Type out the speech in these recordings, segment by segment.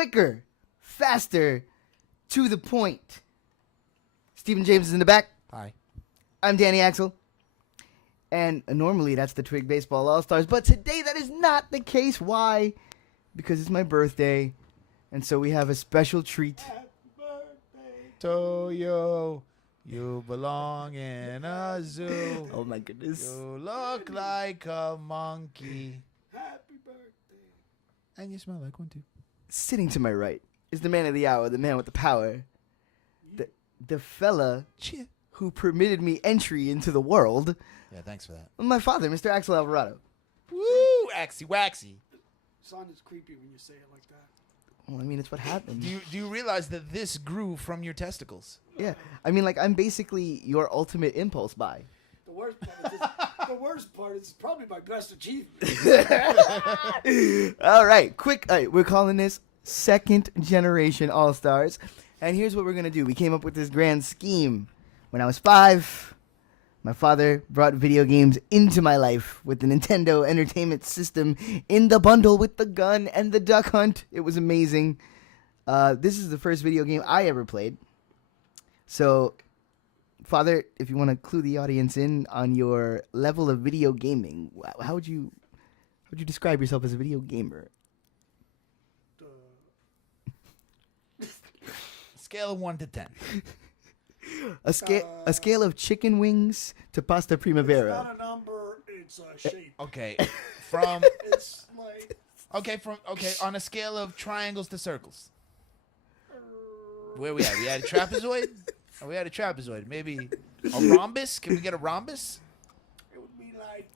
quicker, faster, to the point. Stephen James is in the back. Hi. I'm Danny Axel. And normally that's the Twig Baseball All-Stars, but today that is not the case. Why? Because it's my birthday, and so we have a special treat. Happy birthday to you. You belong in a zoo. Oh my goodness. You look like a monkey. Happy birthday. And you smell like one too. Sitting to my right is the man of the hour, the man with the power, the fella Cheer. who permitted me entry into the world. Yeah, thanks for that. My father, Mr. Axel Alvarado. Woo! Axy waxy. Sounds creepy when you say it like that. Well, I mean, it's what happened. Do you realize that this grew from your testicles? Yeah. I mean, like, I'm basically your ultimate impulse buy. The worst part is probably my best achievement. All right, quick. All right, we're calling this Second Generation All-Stars. And here's what we're going to do. We came up with this grand scheme. When I was 5, my father brought video games into my life with the Nintendo Entertainment System in the bundle with the gun and the duck hunt. It was amazing. This is the first video game I ever played. So, Father, if you want to clue the audience in on your level of video gaming, how would you describe yourself as a video gamer? Scale of 1 to 10. A scale of chicken wings to pasta It's primavera. not a number, it's a shape. Okay, from It's like on a scale of triangles to circles. Where we at? We had a trapezoid. Oh, we had a trapezoid. Maybe a rhombus. Can we get a rhombus? it would be like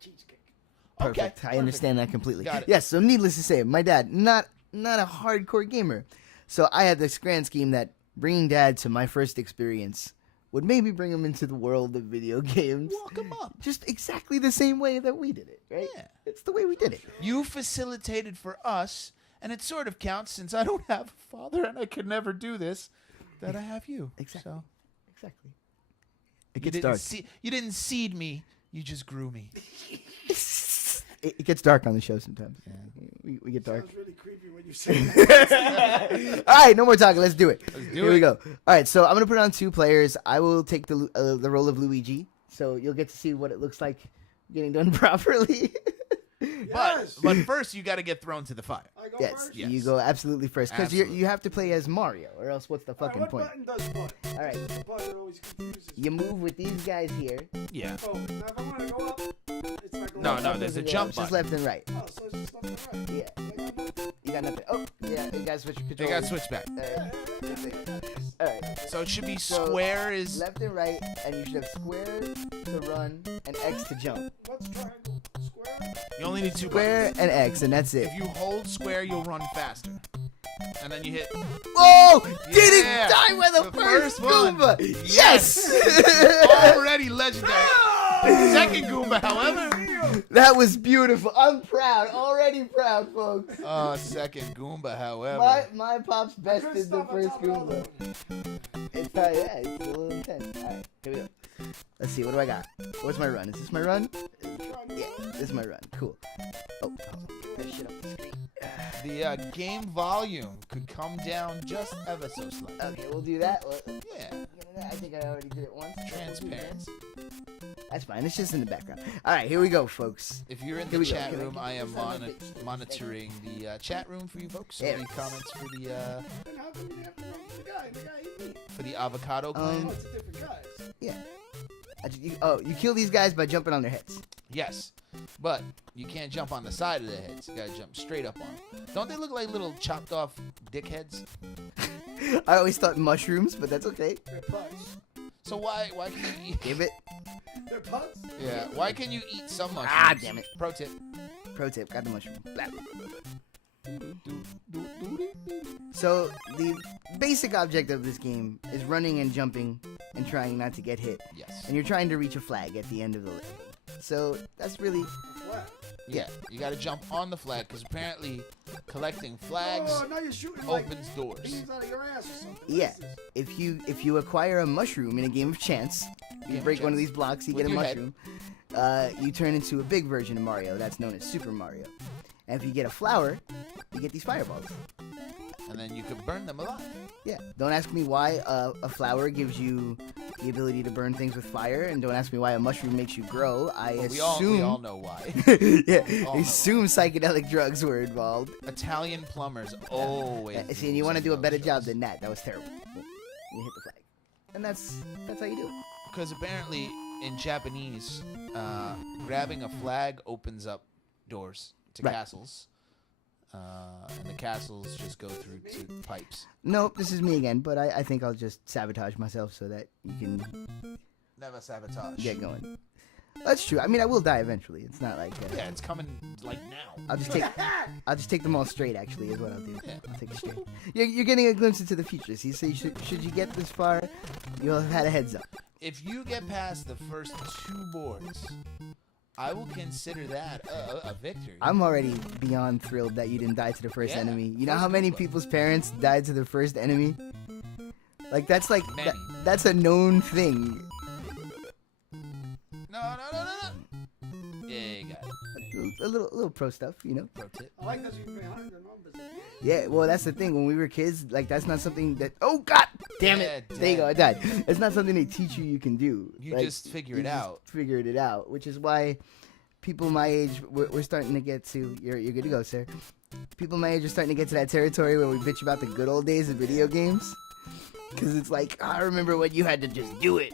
cheesecake. Perfect. Okay, I understand that completely. Got it. Yes, so needless to say, my dad, not a hardcore gamer. So I had this grand scheme that bringing Dad to my first experience would maybe bring him into the world of video games. Walk him up. Just exactly the same way that we did it, right? Yeah. It's the way we did it. You facilitated for us, and it sort of counts since I don't have a father and I could never do this, that I have you. Exactly. So Exactly. It you gets dark. you didn't seed me. You just grew me. It gets dark on the show sometimes. Yeah. We get dark. Sounds really creepy when you say that. All right, no more talking. Let's do it. do Here it. we go. All right, so I'm gonna put on 2 players. I will take the role of Luigi, so you'll get to see what it looks like getting done properly. Yes. But first, you got to get thrown to the fire. I go Yes, first? Yes. you go absolutely first because Absolutely. you have to play as Mario, or else what's the All right, fucking what point? button does what? All right, The button always confuses me. you move with these guys here. Yeah. Oh, now if I want to go up, it's like a No, left no, button. there's a Yeah, jump it's just button. left and right. Oh, so it's just left and right. Yeah, Like I'm not- you got nothing. Oh, yeah, you guys switch controls. They got switch back. All right, So it should be So, square is. left and right, and you should have square to run and X to jump. What's triangle? Square? You only need 2 Square buttons. and X, and that's it. If you hold square, you'll run faster. And then you hit. Oh! Didn't Yeah, die by the the first first one. Goomba! Yes! Already legendary. Second Goomba, however. That was beautiful. I'm proud. Already proud, folks. Second Goomba, however. My pops bested the Stuff on first top of all Goomba. the- It's probably, yeah, it's a little intense. Alright, here we go. Let's see, what do I got? What's my run? Is this my run? Yeah, this is my run. Cool. Oh, get that shit off the screen. The game volume could come down just ever so slightly. Okay, we'll do that. Yeah. I think I already did it once. Transparency. That's fine. It's just in the background. All right, here we go, folks. If you're in Here the we go. chat Can I room, get I am this on my face? monitoring the chat room for you folks. So There. any comments for the Then how come you have to run with the guy? The guy hit me. for the avocado clan? Oh, it's a different guys. Yeah. You kill these guys by jumping on their heads. Yes, but you can't jump on the side of their heads. You gotta jump straight up on them. Don't they look like little chopped off dick heads? I always thought mushrooms, but that's okay. They're putts. So why can you eat? Give it. They're putts? Yeah, why can you eat some mushrooms? Ah, damn it. Pro tip. Pro tip, got the mushroom. Blah. So the basic object of this game is running and jumping and trying not to get hit. Yes. And you're trying to reach a flag at the end of the level. So that's really Flat. Yeah, you gotta jump on the flag because apparently collecting flags Oh, now you're shooting like opens doors. beans out of your ass or something. yeah. What is this? If you acquire a mushroom in a game of chance, you Game of break one of chance. these blocks, you With get a your head. mushroom. You turn into a big version of Mario. That's known as Super Mario. And if you get a flower, you get these fireballs. And then you could burn them alive. Yeah. Don't ask me why a flower gives you the ability to burn things with fire, and don't ask me why a mushroom makes you grow. I But assume. we all know why. Yeah. all know. Assume psychedelic drugs were involved. Italian plumbers always. See, and you want to do a better job drugs. than that. That was terrible. You hit the flag, and that's how you do it. Because apparently in Japanese, grabbing a flag opens up doors to Right. castles. And the castles just go through to pipes. Nope, this is me again, but I think I'll just sabotage myself so that you can Never sabotage. get going. That's true. I mean, I will die eventually. It's not like Yeah, it's coming like now. I'll just take them all straight. Actually, is what I'll do. Yeah. I'll take it straight. You're getting a glimpse into the future. See, so should you get this far, you'll have had a heads up. If you get past the first 2 boards, I will consider that a victory. I'm already beyond thrilled that you didn't die to the first Yeah, enemy. You know first how many good one. people's parents died to the first enemy? Like that's like Many. that's a known thing. No. Yeah, you got it. A little pro stuff, you know. Pro tip. I like that you're behind the numbers. Yeah, well, that's the thing. When we were kids, like that's not something that. Oh God, damn it! Yeah, There you go. I damn. died. It's not something they teach you can do. You Like, just figure you it just out. Figured it out, which is why people my age we're starting to get to. You're good to go, sir. People my age are starting to get to that territory where we bitch about the good old days of video games. Because it's like, I remember when you had to just do it.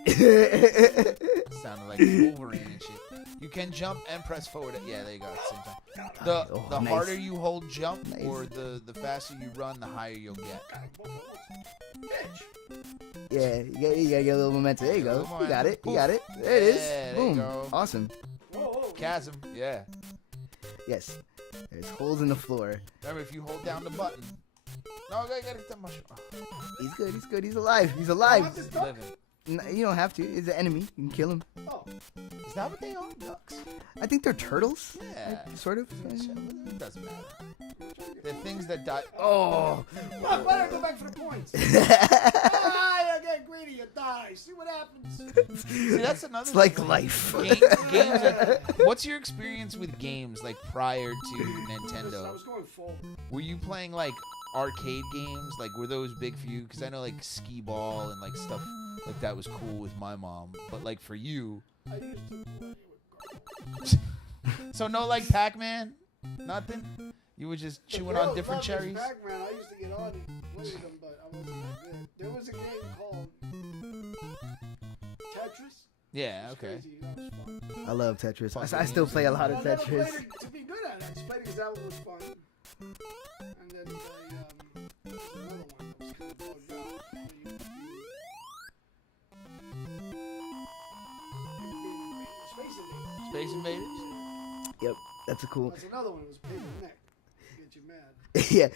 Sounded like Wolverine and shit. You can jump and press forward. Yeah, there you go. At the same time. The Oh, nice. harder you hold jump, Nice. or the faster you run, the higher you'll get. Bitch. Yeah, you gotta get a little momentum. There you Get a go. little You got it. momentum. You got it. There it is. Yeah, there you Boom. go. Awesome. Whoa. Chasm. Yeah. Yes. There's holes in the floor. Remember, if you hold down the button. No, I gotta get that mushroom. He's good. He's good. He's alive. He's What alive. this duck? Living. You don't have to. It's an enemy. You can kill him. Oh, Is that what they are? Ducks. I think they're turtles. Yeah. Sort of. It doesn't matter. The things that die. Oh. why don't I go back for the points? I get greedy, you die. See what happens. See, that's another. It's like thing. life. Games. What's your experience with games like prior to I Nintendo? was going full. Were you playing like arcade games? Like were those big for you? Because I know like skee ball and like stuff like that was cool with my mom. But like for you, I used to play with so no like Pac-Man, nothing. You were just chewing on different cherries. Pac-Man, I used to get on and play with them, but I wasn't that good. There was a game called Tetris. Yeah. It's Okay. crazy. That was fun. I love Tetris. Fucking I still play a lot of I never played Tetris. it to be good at it. I just played it because that one was fun. And then there's another one that was kind of bugged out. Space Invaders. Space Invaders. Yep, that's a cool. That's another one. It was paper neck. Get you mad. Yeah.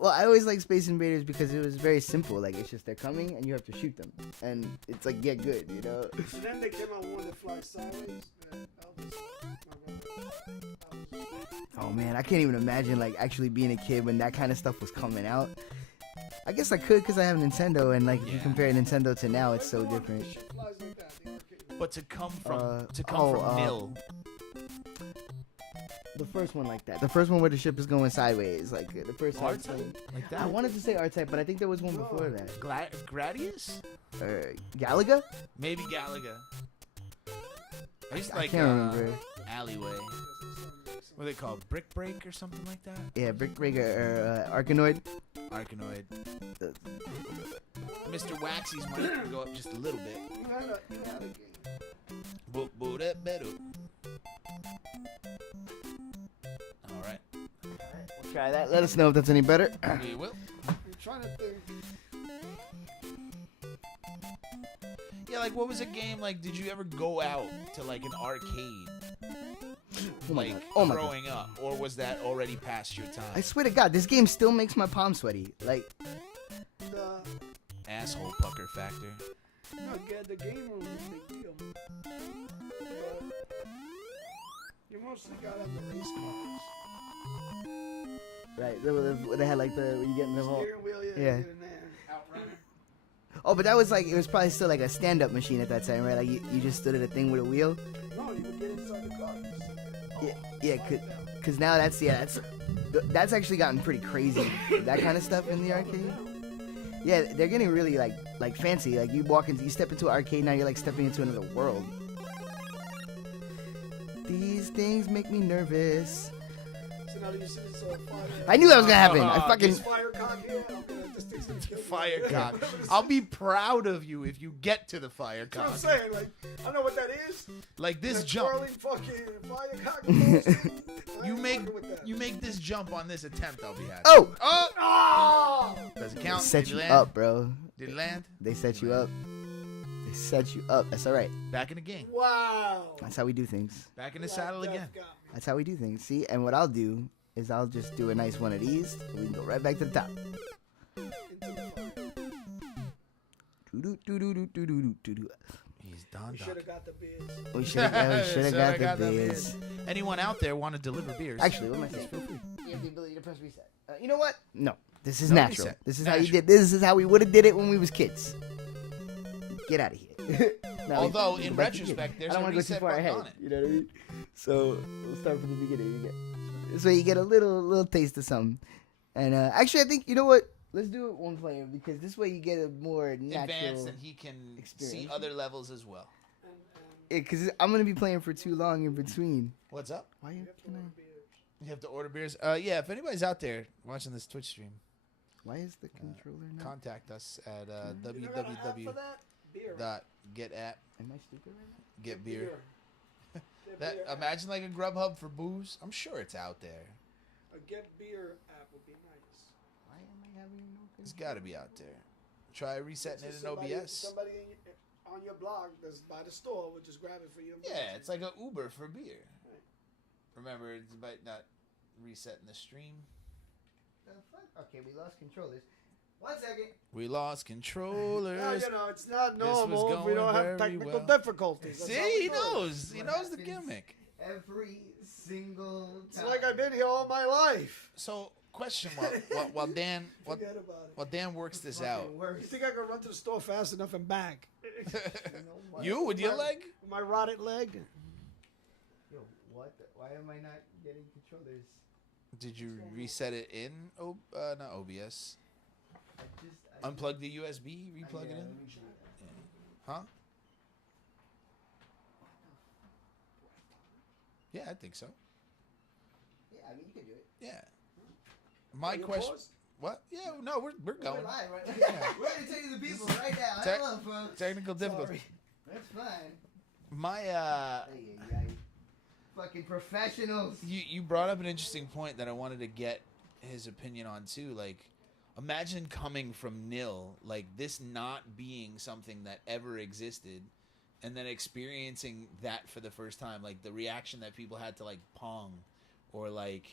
Well, I always like Space Invaders because it was very simple. Like it's just they're coming and you have to shoot them, and it's like get good, you know. So then they came out with one that flies sideways. Oh man, I can't even imagine like actually being a kid when that kind of stuff was coming out. I guess I could because I have a Nintendo, and like if you Yeah. compare Nintendo to now, it's so different. Shit flies like that. The arcade. But to come from oh, nil. The first one like that. The first one where the ship is going sideways, like the first one. R-Type? Like that? I wanted to say R-Type, but I think there was one before that. Gradius? Galaga? Maybe Galaga. I used to I like can't remember. Alleyway. What are they called? Brick Break or something like that? Yeah, Brick Breaker or Arkanoid. Arkanoid. Uh, Mr. Waxy's mic can go up just a little bit. You had a game. Bo-bo-da-ba-do. All right. We'll try that. Let us know if that's any better. We will. I'm trying to think. Yeah, like what was a game like? Did you ever go out to like an arcade, Oh my like god. Oh my god. growing up, or was that already past your time? I swear to God, this game still makes my palms sweaty. Like, The Asshole pucker factor. the game room was a big deal. You mostly got on the race cars. right? They had like the you get in the whole. Steering wheel, yeah. Yeah. Get in there. Outrunner. Oh, but that was like it was probably still like a stand-up machine at that time, right? Like you just stood at a thing with a wheel. No, you would get inside the car. Yeah, yeah, cause now that's That's actually gotten pretty crazy. That kind of stuff in the arcade. Yeah, they're getting really like fancy. Like you step into an arcade now, you're like stepping into another world. These things make me nervous. So now you see this fire. I knew that was gonna happen. I fucking. This fire cock here. Okay, this thing's gonna kill you. Fire cock. I'll be proud of you if you get to the fire That's what I'm cock. saying. Like, I don't know what that is. Like this That jump. twirling fucking fire cock. I You ain't make fucking with that. you make this jump on this attempt, I'll be happy. Oh! Oh! Oh! Does it They count? set Did you land? up, bro. Did it land? They set you up. They set you up. That's all right. Back in the game. Wow. That's how we do things. Back in the Black saddle Death again. got me. That's how we do things. See, and what I'll do is I'll just do a nice one of these, and we can go right back to the top. Into the fire. Do-do-do-do-do-do-do-do. He's Don We Doc. should have got the beers. We should have Shoulda got got the the biz. Anyone out there want to deliver beers? Actually, what am I saying? Feel free. You have the ability to press reset. You know what? No. This is No natural. reset. This is how you Natural. did. This is how we would have did it when we was kids. Get out of here. Now, Although, go in back to the retrospect, beginning. there's I don't a wanna go reset too far button ahead. on it. You know what I mean? So we'll start from the beginning again. This way you get a little taste of something. And actually, I think you know what? Let's do it one player because this way you get a more natural. Advanced, and he can see experience. other levels as well. Because I'm gonna be playing for too long in between. What's up? Why you? You have to order beers. Yeah, if anybody's out there watching this Twitch stream, Why is the controller not? contact us at You got an app for that? Beer. www.getapp. Am I stupid right now? Get beer. Get That beer app. imagine like a Grubhub for booze. I'm sure it's out there. A get beer app would be nice. Why am I having no It's control? got to be out there. Try resetting it in Somebody- OBS. Somebody on your blog that's by the store would just grab it for you. and bring it Yeah, to it's you. like a Uber for beer. Right. Remember, it's about not resetting the stream. The fuck? Okay, we lost controllers. 1 second. We lost Yeah, controllers. you know, it's not This was normal if we going don't have very technical well. difficulties. That's See, how we he do it. knows. He What knows the happens? gimmick. Every single It's time. like I've been here all my life. So, question while Dan Forget about it. while Dan works this Fucking out. worse. You think I can run to the store fast enough and back? You know what? You with your leg? With my rotted leg? Yo, what? Why am I not getting controllers? Did you reset it in not OBS? I Unplug the USB, replug it yeah, in. let me do that. Huh? Yeah, I think so. Yeah, I mean you can do it. Yeah. My You question. pause? What? Yeah, no, we're We're going. live right now. We're entertaining the people right now. Tech- Hello, folks. Technical difficulty. Sorry. That's fine. My Ay, ay, ay. Fucking professionals. you brought up an interesting point that I wanted to get his opinion on too. Like, imagine coming from nil, like this not being something that ever existed, and then experiencing that for the first time, like the reaction that people had to like Pong, or like,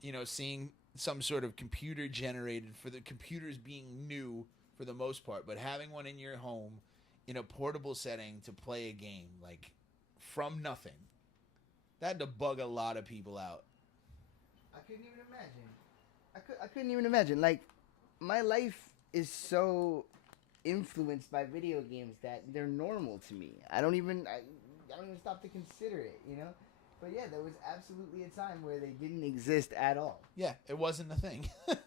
you know, seeing some sort of computer generated for the computers being new for the most part, but having one in your home in a portable setting to play a game like from nothing. That had to bug a lot of people out. I couldn't even imagine. I couldn't even imagine. Like, my life is so influenced by video games that they're normal to me. I don't even stop to consider it, you know? But yeah, there was absolutely a time where they didn't exist at all. Yeah, it wasn't a thing. And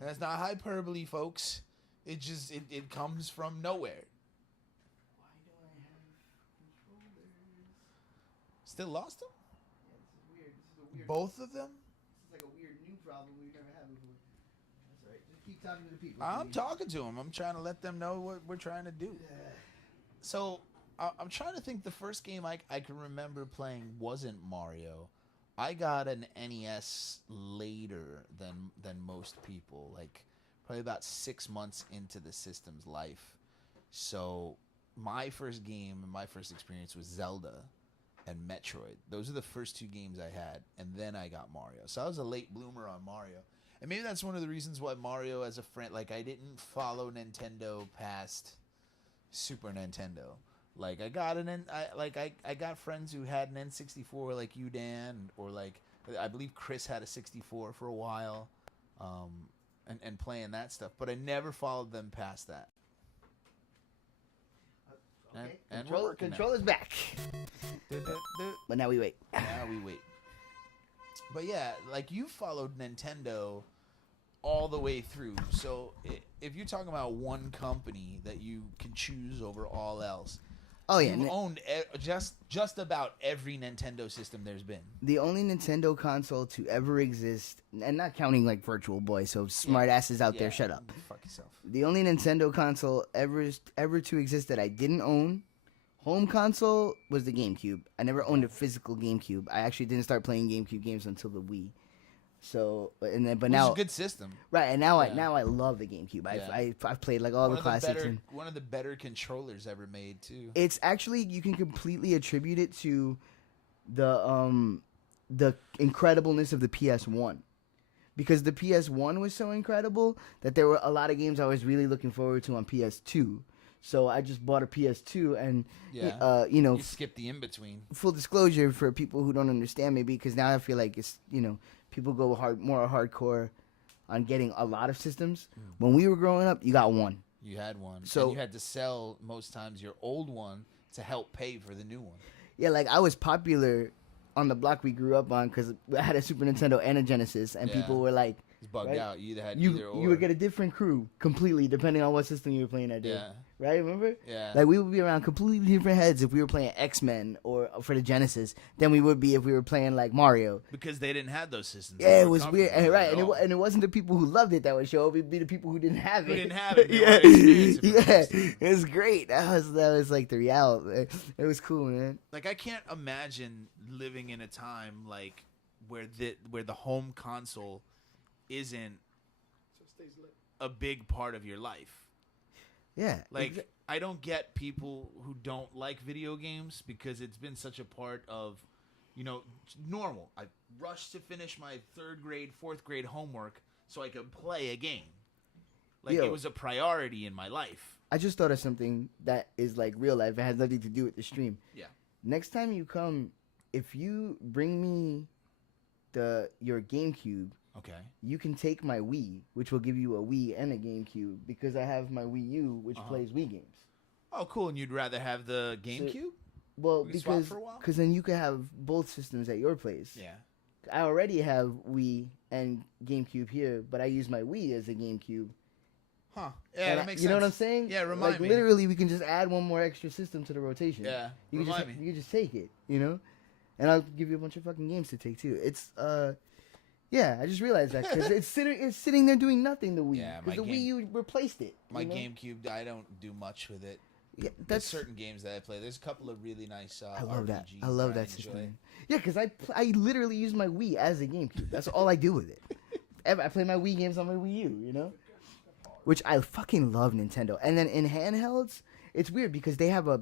that's not hyperbole, folks. It just it comes from nowhere. Why do I have controllers? Still lost them? Yeah, this is weird. This is a weird. Both of them? This is like a weird new problem we've never had before. That's all right. Just keep talking to the people. I'm please. talking to them. I'm trying to let them know what we're trying to do. So I'm trying to think. The first game I can remember playing wasn't Mario. I got an NES later than most people, like probably about 6 months into the system's life. So my first game and my first experience was Zelda and Metroid. Those are the first two games I had, and then I got Mario. So I was a late bloomer on Mario. And maybe that's one of the reasons why Mario as a friend, like I didn't follow Nintendo past Super Nintendo. Like I got I got friends who had an N64 like you, Dan, or like I believe Chris had a 64 for a while, and playing that stuff. But I never followed them past that. Okay. And we're working Control is back. now. But now we wait. Now we wait. But yeah, like you followed Nintendo all the way through. So if you're talking about one company that you can choose over all else, Oh yeah, you've owned just about every Nintendo system there's been. the only Nintendo console to ever exist, and not counting like Virtual Boy, so smart asses out there, shut up. Fuck yourself. The only Nintendo console ever to exist that I didn't own, home console, was the GameCube. I never owned a physical GameCube. I actually didn't start playing GameCube games until the Wii. So, and then, but Which is now, a good system. right, and now I love the GameCube. Yeah. I've played like all the classics. One of the better controllers ever made too. It's actually, you can completely attribute it to the incredibleness of the PS1. Because the PS1 was so incredible that there were a lot of games I was really looking forward to on PS2. So I just bought a PS2 and, you skipped the in-between. full disclosure for people who don't understand maybe, because now I feel like it's, people go more hardcore on getting a lot of systems. When we were growing up, you got one. You had one. So and you had to sell most times your old one to help pay for the new one. Yeah, like I was popular on the block we grew up on because I had a Super Nintendo and a Genesis, and people were like, It's bugged right? out. You either had either or. You would get a different crew completely depending on what system you were playing that day. Yeah. Right? Remember? Yeah. Like we would be around completely different heads if we were playing X-Men or for the Genesis than we would be if we were playing like Mario. Because they didn't have those systems. Yeah, it was weird. And, right, and it wasn't the people who loved it that would show up. It'd be the people who didn't have it. Who didn't have it. Yeah, it was great. That was like the reality. It was cool, man. Like I can't imagine living in a time like where the home console isn't So it stays lit. a big part of your life. Yeah. Like I don't get people who don't like video games because it's been such a part of, normal. I rushed to finish my 3rd grade, 4th grade homework so I could play a game. Like it was a priority in my life. I just thought of something that is like real life. It has nothing to do with the stream. Yeah. Next time you come, if you bring me your GameCube, Okay. you can take my Wii, which will give you a Wii and a GameCube, because I have my Wii U, which plays Wii games. Oh, cool. And you'd rather have the GameCube? Well, We can swap because for a while? then you can have both systems at your place. Yeah. I already have Wii and GameCube here, but I use my Wii as a GameCube. Huh. Yeah, And that makes sense. You know what I'm saying? Yeah, remind like, me. Literally, we can just add one more extra system to the rotation. Yeah, You remind me. You can just take it, And I'll give you a bunch of fucking games to take, too. It's, yeah, I just realized that, because it's sitting there doing nothing, the Wii. Yeah, Because the Wii U replaced it. My GameCube, I don't do much with it. Yeah, There's certain games that I play. There's a couple of really nice I love that. RPGs I love that enjoy. system. Yeah, because I literally use my Wii as a GameCube. That's all I do with it. I play my Wii games on my Wii U, Which I fucking love Nintendo. And then in handhelds, it's weird because they have a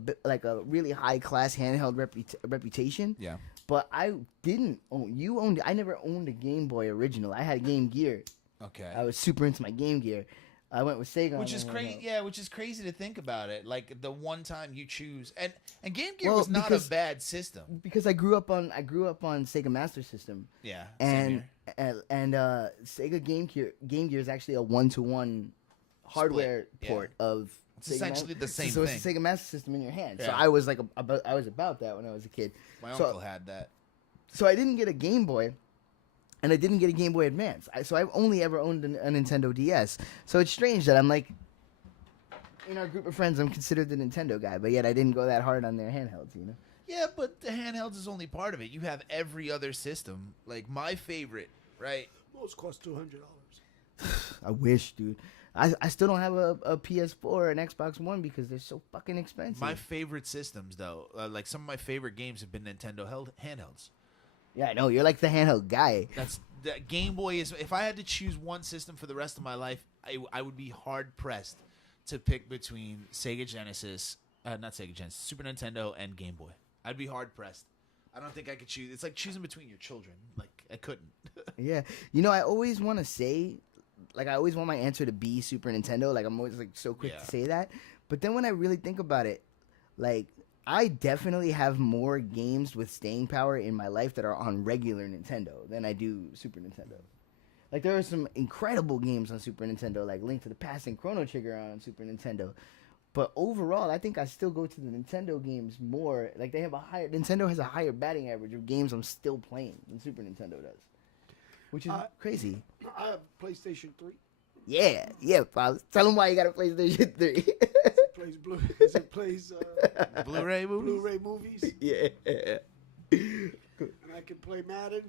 really high class handheld reputation. Yeah. But I didn't own. You owned. I never owned a Game Boy original. I had Game Gear. Okay. I was super into my Game Gear. I went with Sega. Which is crazy. Yeah, which is crazy to think about it. Like the one time you choose, and Game Gear was not a bad system. Because I grew up on Sega Master System. Yeah. And Sega Game Gear is actually a 1-to-1 hardware port of. It's essentially the same so thing. it's a Sega Master System in your hand. Yeah. So I was about that when I was a kid. My uncle had that. So I didn't get a Game Boy, and I didn't get a Game Boy Advance. So I've only ever owned a Nintendo DS. So it's strange that I'm like, in our group of friends, I'm considered the Nintendo guy, but yet I didn't go that hard on their handhelds, Yeah, but the handhelds is only part of it. You have every other system. Like my favorite, right? Most cost $200. I wish, dude. I still don't have a PS4 or an Xbox One because they're so fucking expensive. My favorite systems, though, like some of my favorite games have been Nintendo handhelds. Yeah, I know. You're like the handheld guy. That Game Boy is. If I had to choose one system for the rest of my life, I would be hard pressed to pick between Sega Genesis, not Sega Genesis, Super Nintendo, and Game Boy. I'd be hard pressed. I don't think I could choose. It's like choosing between your children. Like I couldn't. Yeah, I always want to say, like, I always want my answer to be Super Nintendo. Like, I'm always like so quick to say that. But then when I really think about it, like, I definitely have more games with staying power in my life that are on regular Nintendo than I do Super Nintendo. Like, there are some incredible games on Super Nintendo, like Link to the Past and Chrono Trigger on Super Nintendo. But overall, I think I still go to the Nintendo games more. Like, Nintendo has a higher batting average of games I'm still playing than Super Nintendo does. which is crazy. I have PlayStation 3. Yeah, Pops. Tell him why you got a PlayStation 3. It plays it plays Blu-ray movies. Blu-ray movies, Yeah. and I can play Madden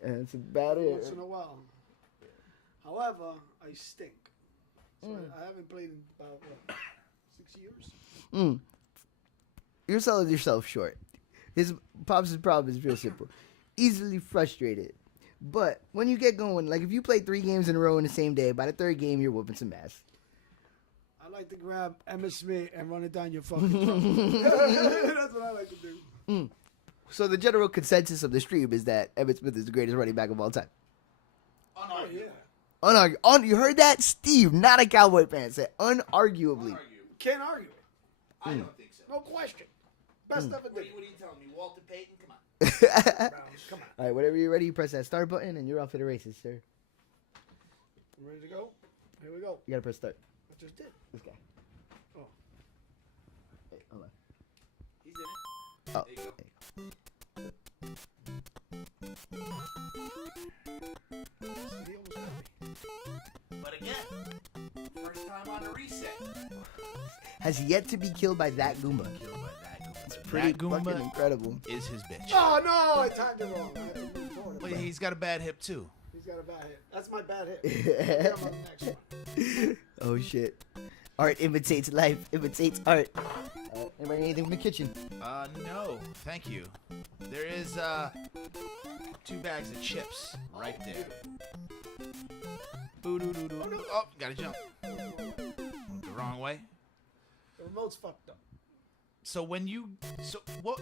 That's about once it. in a while. However, I stink. So I haven't played in about 6 years. You're selling yourself short. His Pops' problem is real simple. Easily frustrated. But when you get going, like if you play 3 games in a row in the same day, by the 3rd game, you're whooping some ass. I like to grab Emmitt Smith and run it down your fucking throat. That's what I like to do. So the general consensus of the stream is that Emmitt Smith is the greatest running back of all time. Oh, yeah. You heard that? Steve, not a Cowboy fan, said unarguably. Can't argue it. I don't think so. No question. Best ever What are did. you telling me? Walter Payton? Come on. Come on. All right, whenever you're ready, you press that start button and you're off to the races, sir. You ready to go? Here we go. You gotta press start. I just did. This guy. Oh. Hey, hold on. He's in it. Oh, There you go. He almost got me. But again, first time on the reset. has yet to be killed by that Goomba. Killed by that Goomba. It's pretty That Goomba fucking incredible. is his bitch. Oh, no. I timed it wrong. I had to move forward. But he's got a bad hip too. He's got a bad hit. That's my bad hit. I'm on the next one. Oh shit. Art imitates life, imitates art. Anybody need anything from the kitchen? No, thank you. There is 2 bags of chips right there. Boo-doo-doo-doo. Oh, gotta jump. Went the wrong way. The remote's fucked up. So what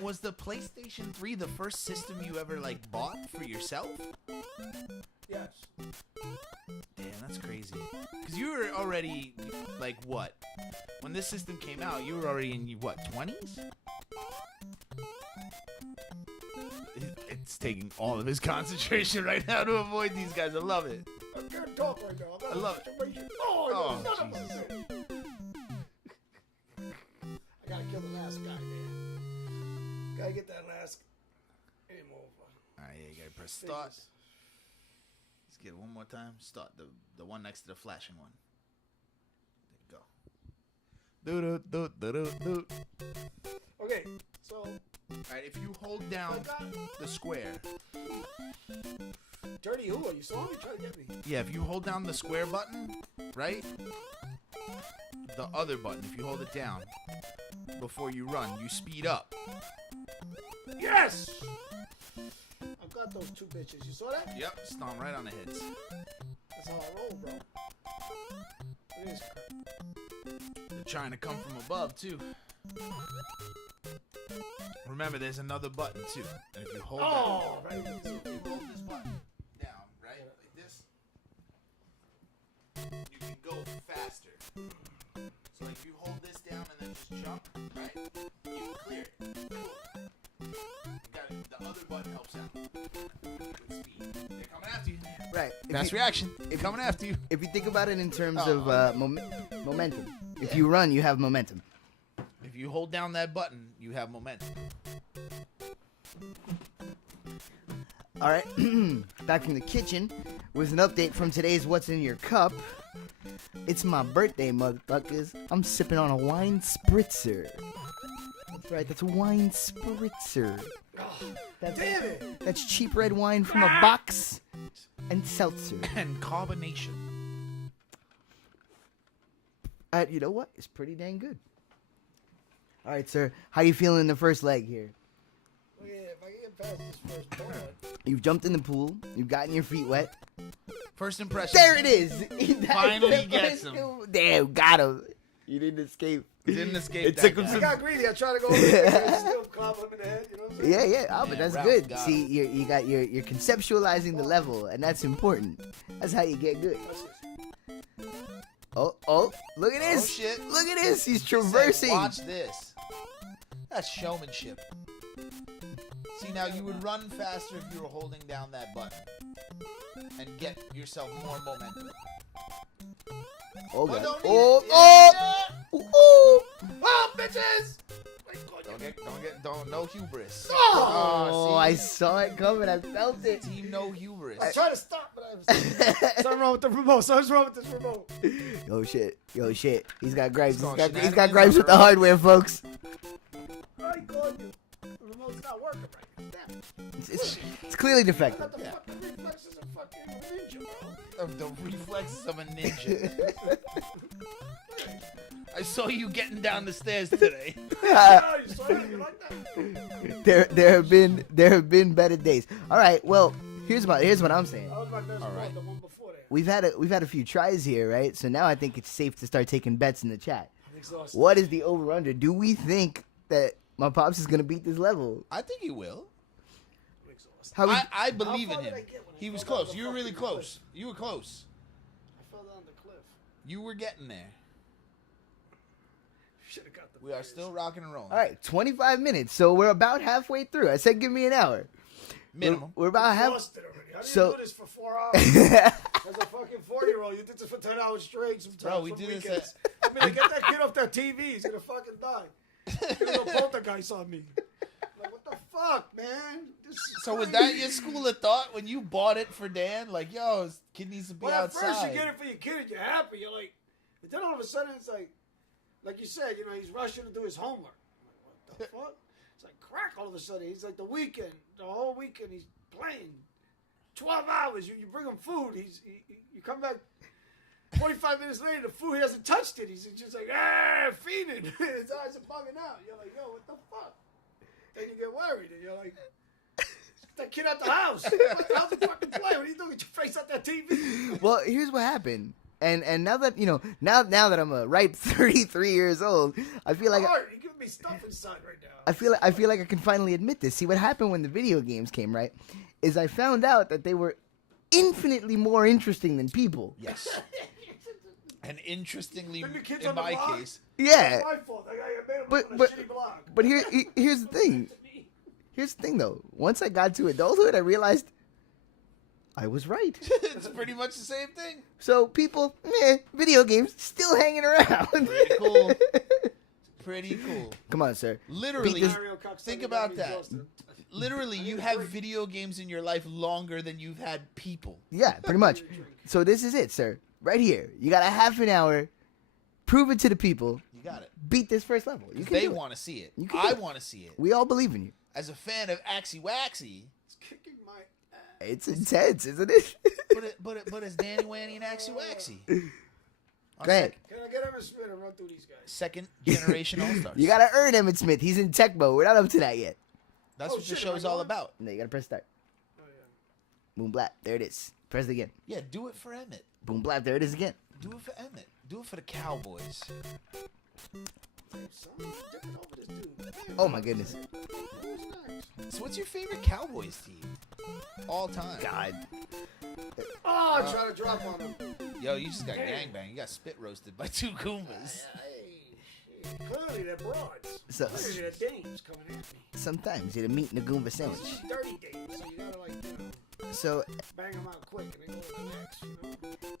was the PlayStation 3 the first system you ever like bought for yourself? Yes. Damn, that's crazy. Cause you were already like what? When this system came out, you were already in what 20s? It's taking all of his concentration right now to avoid these guys. I love it. I can't talk right now. I love it. Situation. Oh, Oh, son of a bitch. I gotta kill the last guy, man. Gotta get that last game over. Alright, yeah, you gotta press start. Let's get it one more time. Start the one next to the flashing one. There you go. Do. Okay, so Alright, if you hold down the square. Dirty who? Are you saw me trying to get me? Yeah, if you hold down the square button, right? The other button, if you hold it down before you run, you speed up. Yes! I've got those 2 bitches. You saw that? Yep, stomp right on the heads. That's how I roll, bro. It is. They're trying to come from above, too. Remember, there's another button, too. And if you hold Oh, that, right. so if you hold this button down, right, like this, you can go faster. So like, if you hold this down and then just jump, right, you can clear it. Boom. The other button helps out with speed. They're coming after you. Right. Fast reaction. They're coming after you. If you think about it in terms of momentum, if Yeah. you run, you have momentum. If you hold down that button, you have momentum. All right, back from the kitchen with an update from today's What's in Your Cup. It's my birthday, motherfuckers. I'm sipping on a wine spritzer. That's right, that's a wine spritzer. That's, Damn it! that's cheap red wine from a box and seltzer. And carbonation. You know what? It's pretty dang good. All right, sir. How you feeling in the first leg here? Look at if I can get past this first part. You've jumped in the pool. You've gotten your feet wet. First impression. There it is. Finally gets him. Damn, got him. You didn't escape. Didn't escape. It that took him guy. I some. got greedy. I tried to go over there and still clobber him in the head. You know what I'm saying? Yeah. Oh, but Man, that's Ralph good. got See, you're conceptualizing the level, and that's important. That's how you get good. That's it. Oh, look at this. Oh, shit. Look at this. He's He said, traversing. Watch this. That's showmanship. See, now you would run faster if you were holding down that button and get yourself more momentum. Oh, But God. don't need Oh, it. oh, Yeah. oh. Oh, bitches! My God, No hubris. Oh, see? I saw it coming. I felt it. Team no hubris. I tried to stop, but I was something wrong with the remote. Something's wrong with this remote. Yo, shit. He's got gripes. It's He's called got gripes with the hardware, folks. I called you. The remote's not working right. Damn it. It's clearly I defective. got the fucking reflexes of fucking ninja, bro. Of the reflexes of a ninja. I saw you getting down the stairs today. Oh, you saw it? You like that? there have been better days. All right, well, here's what I'm saying. That was my best All one, right. the one before that. We've had a few tries here, right? So now I think it's safe to start taking bets in the chat. I'm exhausted. What is the over under? Do we think that my pops is gonna beat this level? I think he will. I'm exhausted. How we, I believe How in far him. did I get when I He was fell down close. the You were really fucking close. You were close. I fell down the cliff. You were getting there. Should have got the We are bears. still rocking and rolling. all right, 25 minutes. So we're about halfway through. I said give me an hour. Minimum. We're about half. Exhausted already. How do So- you do this for 4 hours? As a fucking 40-year-old, you did this for 10 hours straight sometimes. Bro, we some do this weekends. I mean, get that kid off that TV. He's going to fucking die. He's going to go poltergeist on me. Like, what the fuck, man? This is So was crazy. that your school of thought when you bought it for Dan? Like, yo, his kid needs to be Well, at outside. first you get it for your kid and you're happy. You're like, and then all of a sudden it's like you said, he's rushing to do his homework. I'm like, what the fuck? It's like crack all of a sudden. He's like the whole weekend he's playing. 12 hours. You bring him food. You come back 45 minutes later, the food, he hasn't touched it. He's just like, feeding. His eyes are bugging out. You're like, yo, what the fuck? Then you get worried and you're like, get that kid out the house. How's the fucking play? What are you doing? Get your face out that TV. Well, here's what happened. And now that now that I'm a ripe 33 years old, I feel like Hard. You're giving me stuff inside right now. I feel like I can finally admit this. See, what happened when the video games came, right? Is I found out that they were infinitely more interesting than people. Yes. And interestingly, Then the kids in on the my block? case, Yeah, It's my fault. I made him But- on a but- shitty blog. but here's the thing. Here's the thing, though. Once I got to adulthood, I realized I was right. it's pretty much the same thing. So people, video games still hanging around. Pretty cool. Pretty cool. Come on, sir. Literally, this- Mario Cox think talking about me that. exhausted. literally, you have video games in your life longer than you've had people. Yeah, pretty much. So this is it, sir. Right here. You got a half an hour. Prove it to the people. You got it. Beat this first level. You can They do it. want to see it. You can do I it. want to see it. We all believe in you. As a fan of Axie Waxie, It's kicking my ass. It's intense, isn't it? but it's Danny Wanny and Axie Waxie. Go ahead. Can I get him a spin and run through these guys? Second generation All-Stars. You gotta earn Emmett Smith. He's in tech mode. We're not up to that yet. That's Oh, what the shit, am show's I all going? about. No, you gotta press start. Oh, yeah. Boom blap. There it is. Press it again. Yeah, do it for Emmett. Boom blap. There it is again. Do it for Emmett. Do it for the Cowboys. Damn, son, you're jumping over this dude. Damn, Oh my goodness. who's next? So what's your favorite Cowboys team? All time. God. Oh, I tried to drop on him. Yo, you just got gangbanged. You got spit roasted by two Goombas. Hey, shit. Clearly they're broads. So- Clearly they're dames coming at me. Sometimes you're the meat and the Goomba sandwich. These are dirty dames, so you gotta So, bang them out quick and then go to the next,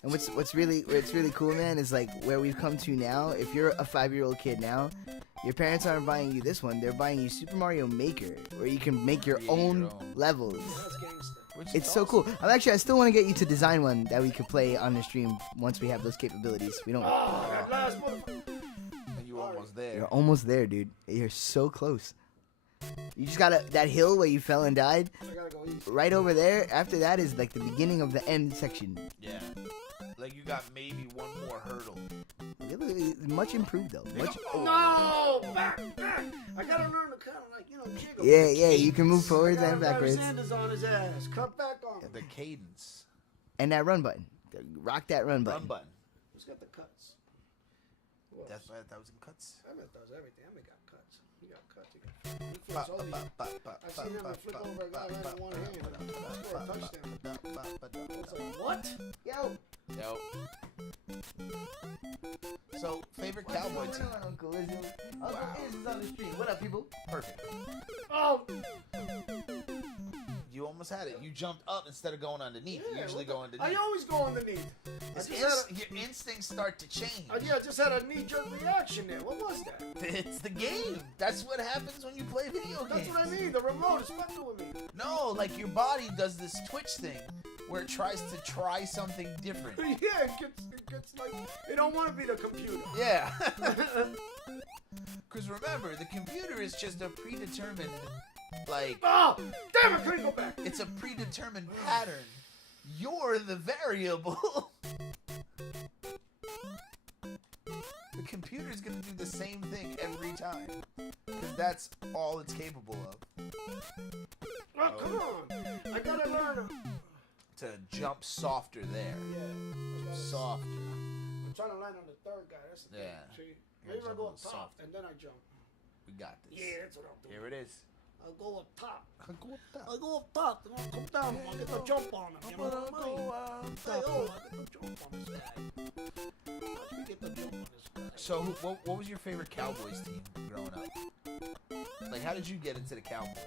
and what's really cool, man, is like where we've come to now. If you're a 5-year-old kid now, your parents aren't buying you this one. They're buying you Super Mario Maker, where you can make your Create own your own. levels. That's gangster. Which is It's so awesome. cool. I still want to get you to design one that we could play on the stream once we have those capabilities. We don't. Oh, that last motherfucker. And you almost there. You're almost there, dude. You're so close. You just gotta that hill where you fell and died. I gotta go easy. Right over there. After that is like the beginning of the end section. Yeah. Like you got maybe one more hurdle. Really, much improved though. Much. No! Back! I gotta learn to kind of jiggle. Yeah. You can move I forwards got and Barry backwards. Sanders on his ass. Cut back on him. The cadence. And that run button. Rock that run button. Run button. Who's got the cuts? Who else? That's 5,000 cuts. Emmett does everything. Emmett got cuts. He got cuts. He flips all these. I've seen him flip over a guy right in one hand. Score a touchdown. It's like, what? Yo! Yo. So, favorite Cowboy team? Uncle Izzy? Uncle Izzy's on the street. What up, people? Perfect. Oh! You almost almost had it. You jumped up instead of going underneath. You usually go underneath. I always go underneath. Your instincts start to change. I just had a knee-jerk reaction there. What was that? It's the game. That's what happens when you play video games. That's what I mean. The remote is fucking with me. No, like your body does this twitch thing where it tries to try something different. Yeah, it gets like, it don't want to be the computer. Yeah. Because remember, the computer is just a predetermined, like... Oh, damn it, couldn't go back. It's a predetermined pattern. You're the variable. The computer's going to do the same thing every time. Because that's all it's capable of. Oh, come on. I gotta learn. To jump softer there. Yeah. Softer. I'm trying to land on the third guy. That's the thing. Yeah. See? Maybe I Jump go a up little top, softer. and then I jump. We got this. Yeah, that's what I'll do. Here it is. I'll go up top. I'll go up top. I'll go up top, and I'll come down, and I'll get the jump on him. You know what I mean? Hey, oh, I get the jump on this guy. How should we get the jump on this guy? So, what was your favorite Cowboys team growing up? Like, how did you get into the Cowboys?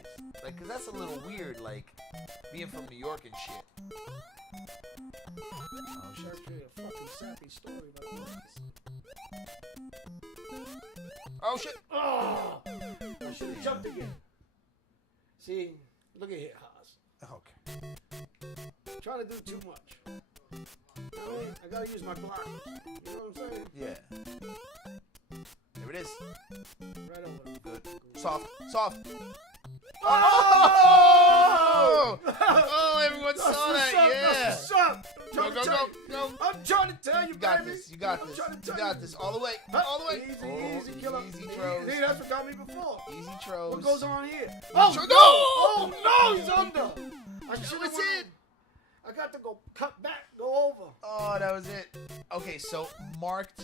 Like, because that's a little weird, like, being from New York and shit. Oh, shit. Actually, a fucking sappy story about this. Oh, shit. Oh! I should have jumped again. See? Look at here, Haas. Okay. Trying to do too much. You know what I mean? I gotta use my block. You know what I'm saying? Yeah. There it is. Right over. Good. Soft. Soft. Oh! Oh, everyone saw that. Yeah. That's what's up. Go. I'm trying to tell you, You got baby. this. You got this. You got this. All the way. All the way. Easy, killer. Easy throws. See, that's what got me before. Easy throws. What goes on here? Oh, Oh, no! no! Oh, no, he's under. I No, should it's have in. I got to go cut back, go over. Oh, that was it. Okay, so marked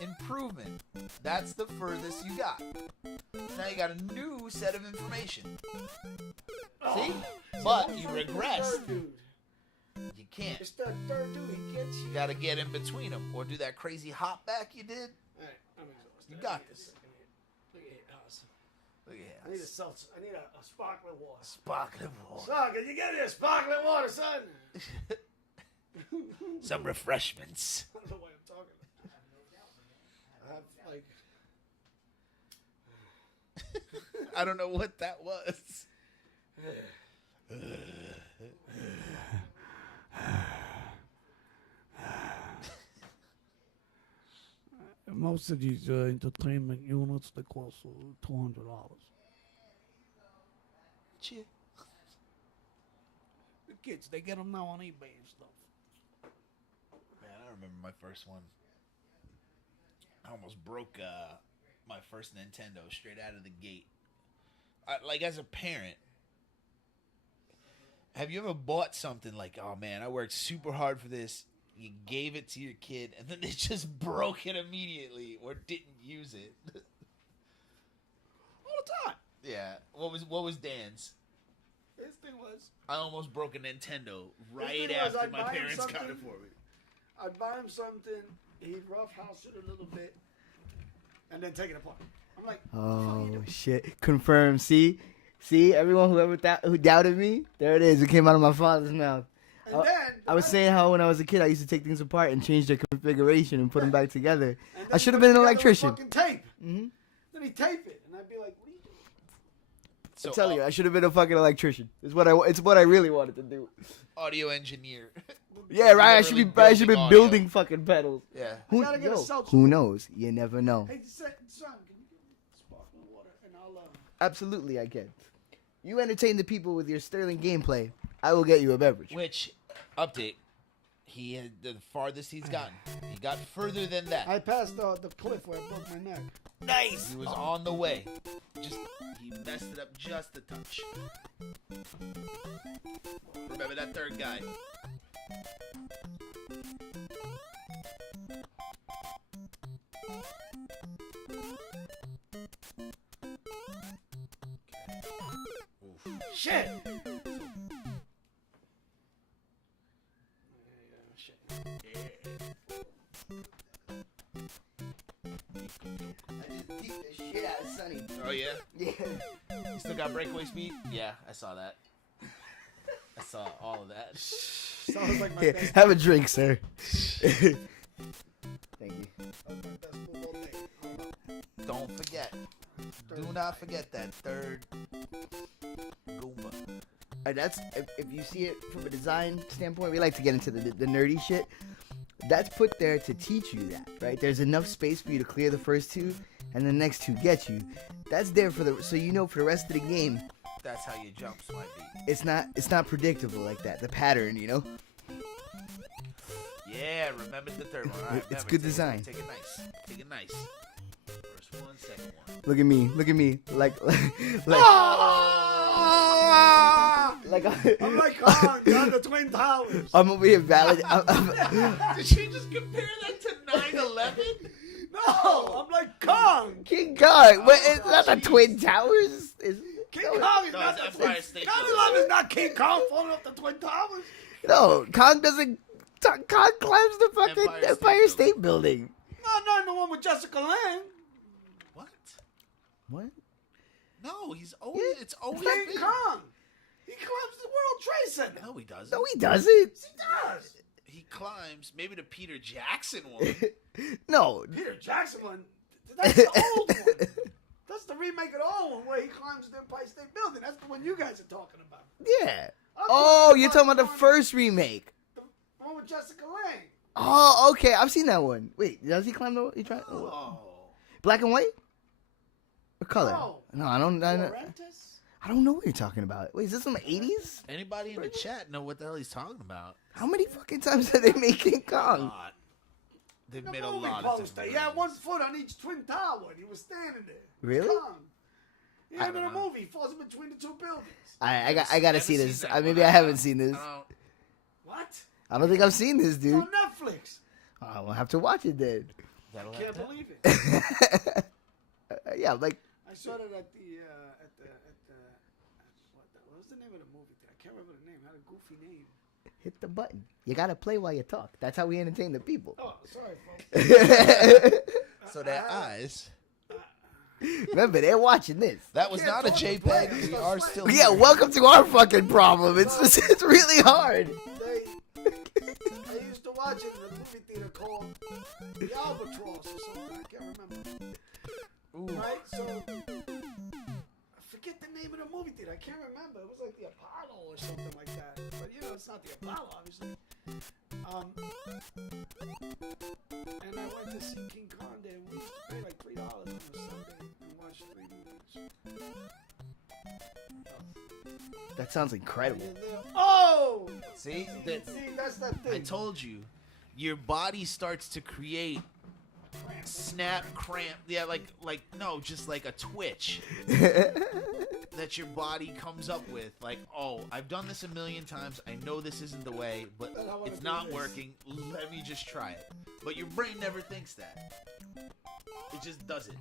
improvement. That's the furthest you got. Now you got a new set of information. See? But you regressed. Third dude. You can't. It's that third dude. He gets you. You got to get in between them or do that crazy hop back you did. All right, I'm exhausted. You got this. Look at it, House. Look at I need a that. seltzer. I need a sparkling water. Sparkling water. Son, can you get me a sparkling water, son? Some refreshments. I don't know why I'm talking. I have like. I don't know what that was. Most of these entertainment units, they cost $200. Cheer. The kids, they get them now on eBay and stuff. Man, I remember my first one. I almost broke my first Nintendo straight out of the gate. Like, as a parent, have you ever bought something like, oh man, I worked super hard for this, you gave it to your kid, and then they just broke it immediately or didn't use it? All the time. Yeah. What was Dan's? His thing was, I almost broke a Nintendo right thing was, after I'd my buy him parents got something. it for me. I'd buy him something, he'd roughhouse it a little bit, and then take it apart. I'm like, Oh shit! Confirmed. See, everyone who doubted me, there it is. It came out of my father's mouth. and then I was saying how when I was a kid, I used to take things apart and change their configuration and put them back together. and then I should have put been an it together with electrician. Fucking tape. Mm-hmm. Then he'd tape it, and I'd be like, what are you doing? So, I'm telling you, I should have been a fucking electrician. It's what I really wanted to do. audio engineer. Yeah, right. I should be Literally building fucking pedals. Yeah. Who, gotta get a seltzer. who knows? You never know. Hey, son, can you give me sparkling water, and I'll Absolutely, I can. You entertain the people with your sterling gameplay. I will get you a beverage. Which, update, he had the farthest he's gotten. He got further than that. I passed the cliff where I broke my neck. Nice! He was on the way. He messed it up just a touch. Remember that third guy. Shit! I just beat the shit out of Sonny. Oh, yeah? Yeah. You still got breakaway speed? Yeah, I saw that. I saw all of that. Sounds like my Here, best. have a drink, sir. Thank you. That's my best football day. Don't forget. Do not forget that third Goomba. And that's if you see it from a design standpoint, we like to get into the nerdy shit. That's put there to teach you that, right? There's enough space for you to clear the first two, and the next two get you. That's there for the so you know for the rest of the game, That's how your jumps might be. it's not predictable like that. The pattern, you know. Yeah, remember the third one. All right, It's remember, good take design. Take it nice. Take it nice. First one, second one. Look at me, like like I'm like Kong, on the Twin Towers. I'm over here valid. Did she just compare that to 9/11? No, I'm like Kong. King Kong, but it's Oh, not the jeez. Twin Towers. King Kong is No, not it's the Empire Twin. State Kong Building. is not King Kong falling off the Twin Towers. No, Kong doesn't. Kong climbs the fucking Empire Empire State State Building. No, not the one with Jessica Lange. What? What? No, he's always. Yeah, It's always King been. Kong. He climbs the World Trade Center. No, he doesn't. No, he doesn't. He does. He climbs maybe the Peter Jackson one. No. Peter Jackson one. That's the old one. That's the remake of the old one where he climbs the Empire State Building. That's the one you guys are talking about. Yeah. I'm Oh, you're talking about the one- first remake. The one with Jessica Lange. Oh, okay. I've seen that one. Wait, does he climb the? He try? Oh. Black and white? What color? No. I don't. Laurentis? I don't know what you're talking about. Wait, is this from the 80s? Anybody in the chat know what the hell he's talking about? How many fucking times have they made King A Kong? lot. They've The made a movie lot of poster. different He had versions. one foot on each twin tower, and he was standing there. Really? Kong. Yeah, I in the don't know. movie, he falls in between the two buildings. I gotta Never see seen this. that Maybe one. I haven't seen this. I don't- What? I don't think I've seen this, It's dude. on Netflix. I'll have to watch it then. That'll Can't have to- believe it. Yeah, like I saw it at what was the name of the movie? I can't remember the name. It had a goofy name. hit the button. You gotta play while you talk. That's how we entertain the people. Oh, sorry, folks. So their eyes. Remember, they're watching this. That was Can't not a talk and play. JPEG. We are still. Yeah, here. welcome to our fucking problem. It's really hard. I used to watch it in a movie theater called The Albatross or something. I can't remember. Ooh. Right? So, I forget the name of the movie theater. I can't remember. It was like the Apollo or something like that. But, you know, it's not the Apollo, obviously. And I went to see King Kong there. We used to pay like $3 on a Sunday and watch 3 movies. That sounds incredible. And then, oh! See, See, that's that thing. I told you, your body starts to create snap, cramp. Yeah, like no, just like a twitch that your body comes up with. Like, oh, I've done this a million times. I know this isn't the way, but But I wanna it's do not this. working. Let me just try it. But your brain never thinks that. It just does it.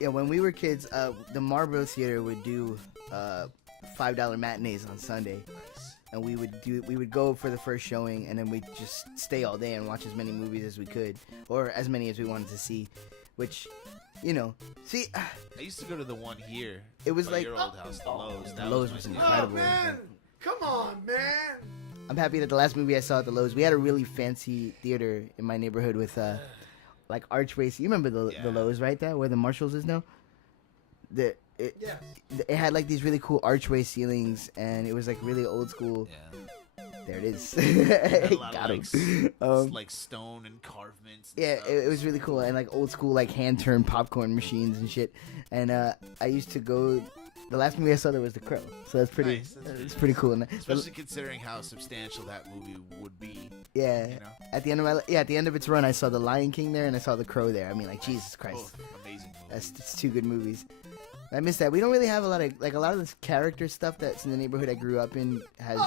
Yeah, when we were kids, the Marlboro Theater would do $5 matinees on Sunday, Nice. and we would go for the first showing, and then we'd just stay all day and watch as many movies as we could, or as many as we wanted to see, which, you know, see, I used to go to the one here. It was by like- your old house, the Lowe's. The That Lowe's my was favorite. Oh, incredible. man! Come on, man! I'm happy that the last movie I saw at the Lowe's, we had a really fancy theater in my neighborhood with like archways. You remember the Yeah. Lowe's right there where the Marshalls is now? It Yes. had like these really cool archway ceilings, and it was like really old school. Yeah. There it is. Had a lot Got of, him. like, like stone and carvements. And Yeah, stuff. it was really cool, and like old school like hand turned popcorn machines and shit. And I used to go. The last movie I saw there was The Crow, so that's pretty. Nice, that's it's pretty pretty cool. And Especially considering how substantial that movie would be. yeah, You know? at the end of at the end of its run, I saw The Lion King there, and I saw The Crow there. I mean, like Jesus Christ, Both amazing movies. that's two good movies. I miss that. We don't really have a lot of a lot of this character stuff that's in the neighborhood I grew up in has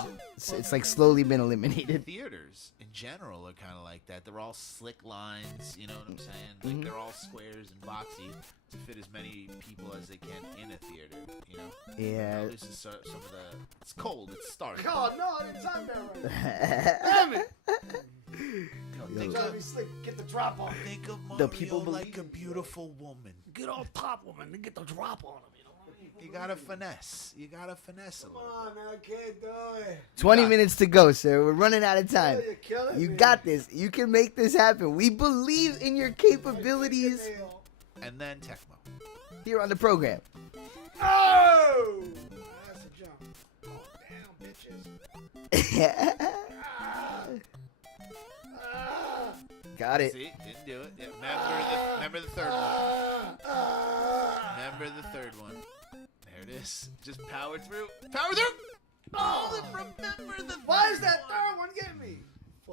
it's like slowly been eliminated. Theaters in general are kind of like that. They're all slick lines, you know what I'm saying? Like Mhm. they're all squares and boxy to fit as many people as they can in a theater, you know? Yeah. Now, this is some of the. It's cold. It's stark. God, no, I didn't time that right. Damn it! You know, think Trying to of, be slick, get the drop on. think of Mario people like believe a beautiful woman. Get on top of him and get the drop on him, you know what I mean? You gotta finesse. You gotta finesse a Come little. on, man, I can't do it. 20 got minutes to go, sir. We're running out of time. Yeah, you're killing You me. got this. You can make this happen. We believe in your capabilities And then Tecmo. here on the program. Oh! That's a jump. Oh, damn, bitches. Ah! Got it. See, didn't do it. Yeah, remember the third one. Remember the third one. There it is. Just power through. Power through. Oh, remember the. Why is that third one getting me?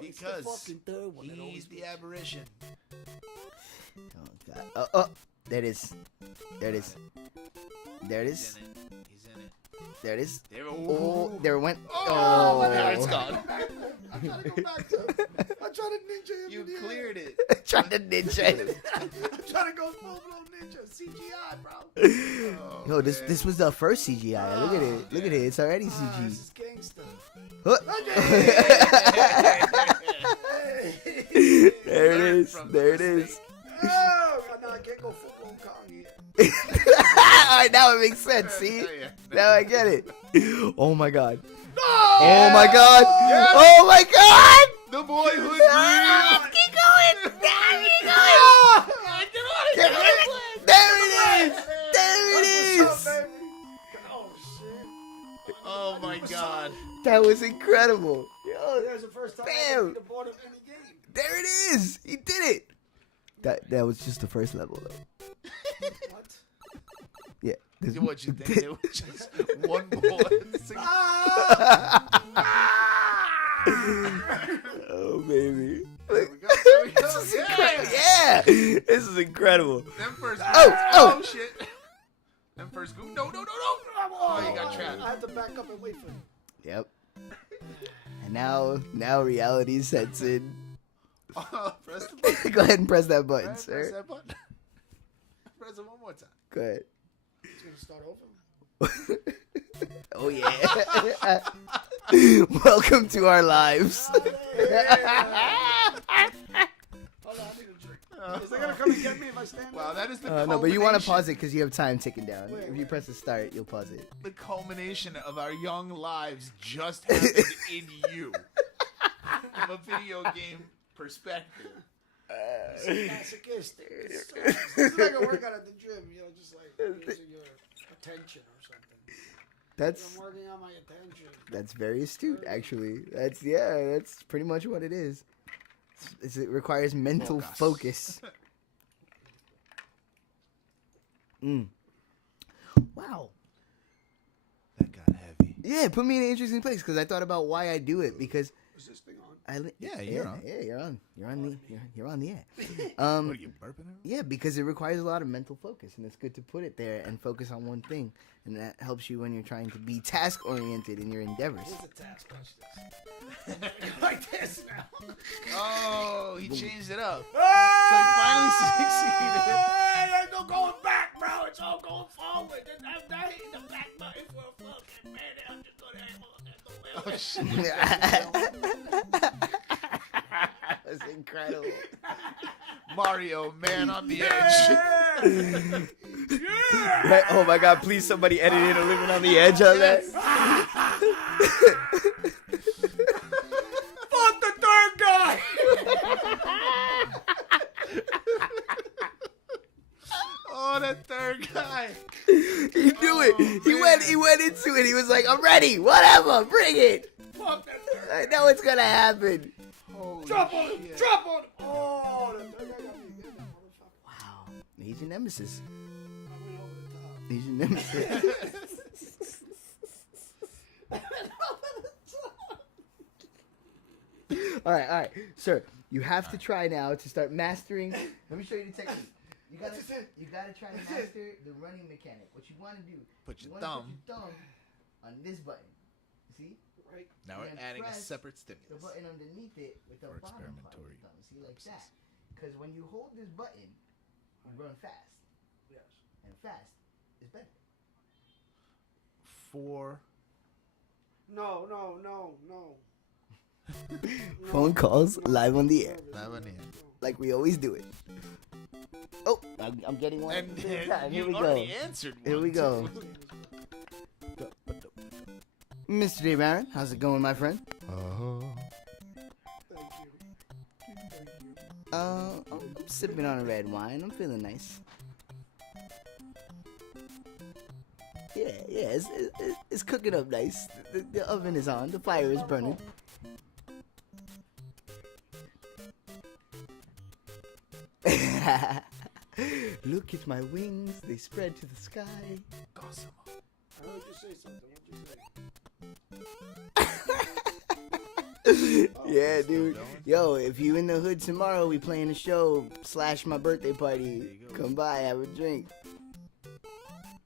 It's the Because fucking third one that he's always the gets me. aberration. Oh, God. Oh, there it is. There it is. There it He's is. in it. He's in it. There it is. There. Oh, there it went. Oh, Oh. there it's gone. I'm trying to go back to him. I'm trying to ninja him. You in the air. cleared it. Trying to ninja him. I'm trying to go full blown ninja. CGI, bro. Oh, Yo, this man. this was the first CGI. Look at it. Look at it. It's already This CG. is gangster. Huh. There it is. There it is. Oh, no, I can't go full blown Kong yet. Alright, now it makes sense. See? Yeah. Now I get it. Oh my God. No! Oh my God. Yes. Oh my God. The boyhood Ah, dream. keep going. Keep going. There it is. There it What's up, is. baby? Oh, shit. Oh my God. That was incredible. Yo, There's the first time I Bam. beat the board of any game. there it is. He did it. That was just the first level though. What? Yeah. This, What you think? It was just one more. oh baby. There we go. There we go. This is incredible. Yeah. This is incredible. Them first. Oh. Shit. Them first group. No. Oh, you got trapped. I had to back up and wait for him. Yep. And now reality sets in. Oh, press the button. Go ahead and press that button, Press sir. that button. Press it one more time. Go ahead. He's going to start over. Oh yeah. Welcome to our lives. Hold on, I need a drink. Is they going to come and get me if I stand Wow, up? that is the No, but you want to culmination- pause it because you have time ticking down. Wait, If you press the start, you'll pause it. The culmination of our young lives just happened in you. From a video game perspective. Masochistic. This is like a workout at the gym, you know, just like using your attention or something. That's I'm working on my attention. That's very astute, actually. That's pretty much what it is. It requires mental focus. Wow. That got heavy. Yeah, it put me in an interesting place because I thought about why I do it because Is this thing on? Yeah, you're on. Yeah, you're on. You're on the air. What are you burping? Yeah, because it requires a lot of mental focus, and it's good to put it there and focus on one thing, and that helps you when you're trying to be task oriented in your endeavors. Here's the task. Watch this. Like this now. Oh, he changed it up. So he finally succeeded. There's no going back, bro. It's all going forward. I'm not hitting the back button for a fucking minute. I'm just going to That's incredible. Mario, man on the edge. Right? Oh my God! Please, somebody edit in a living on the edge on that. Fuck the third guy. Oh, that third guy. He knew it. He man. went into it. He was like, "I'm ready. Whatever. Bring it. Fuck that third. I know it's gonna happen." Holy Drop on him. shit. Drop on him. Oh, the third guy got me. Get that motherfucker. Wow. He's your nemesis. I went over the top. He's your nemesis. All right, sir. You have to try now to start mastering. Let me show you the technique. You gotta try to master the running mechanic. What you want to do? Put You your wanna thumb. Put your thumb on this button. See? Right. Now we're And adding a press separate the stimulus. button underneath it with the For bottom part of the experimental thumb. See, like that. Because when you hold this button, you run fast, Yes. and fast is better. For No. Phone calls live on the air, Live on the air. like we always do it. Oh, I'm getting one. And at the same time. Here you we go. already answered one. Here we go. Mr. Dave Aaron, how's it going, my friend? I'm sipping on a red wine. I'm feeling nice. Yeah, it's cooking up nice. The oven is on. The fire is burning. Look at my wings. They spread to the sky. Awesome. I heard you say something. Yeah, dude. Yo, if you in the hood tomorrow, we playing a show / my birthday party. Come by, have a drink.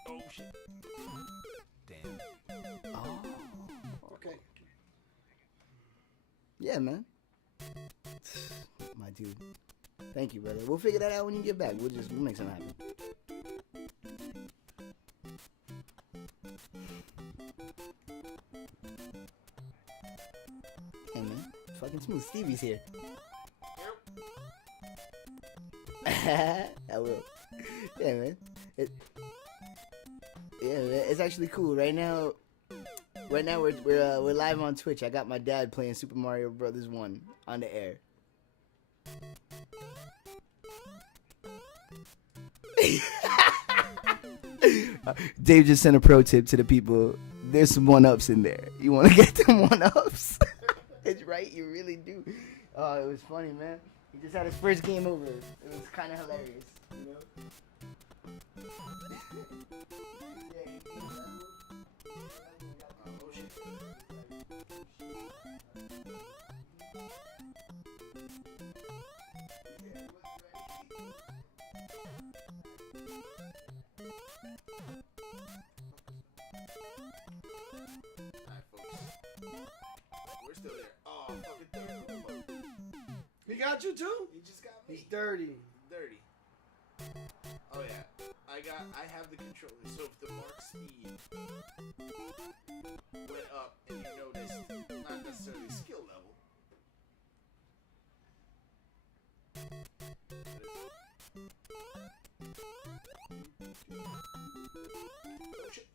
Oh shit. Damn. Oh. Okay. Yeah, man. My dude. Thank you, brother. We'll figure that out when you get back. We'll make something happen. Hey, man. Fucking smooth. Stevie's here. I will. Yeah, man. It's actually cool. Right now we're live on Twitch. I got my dad playing Super Mario Brothers 1 on the air. Dave just sent a pro tip to the people. There's some 1-ups in there. You want to get them 1-ups? It's right, you really do. Oh, it was funny, man. He just had his first game over. It was kind of hilarious, you know? We're still there. Oh, fucking dirty. He got you too? He just got me. He's dirty. Dirty. Oh yeah. I have the controller, so if the mark speed went up and you noticed, not necessarily skill level. Oh shit.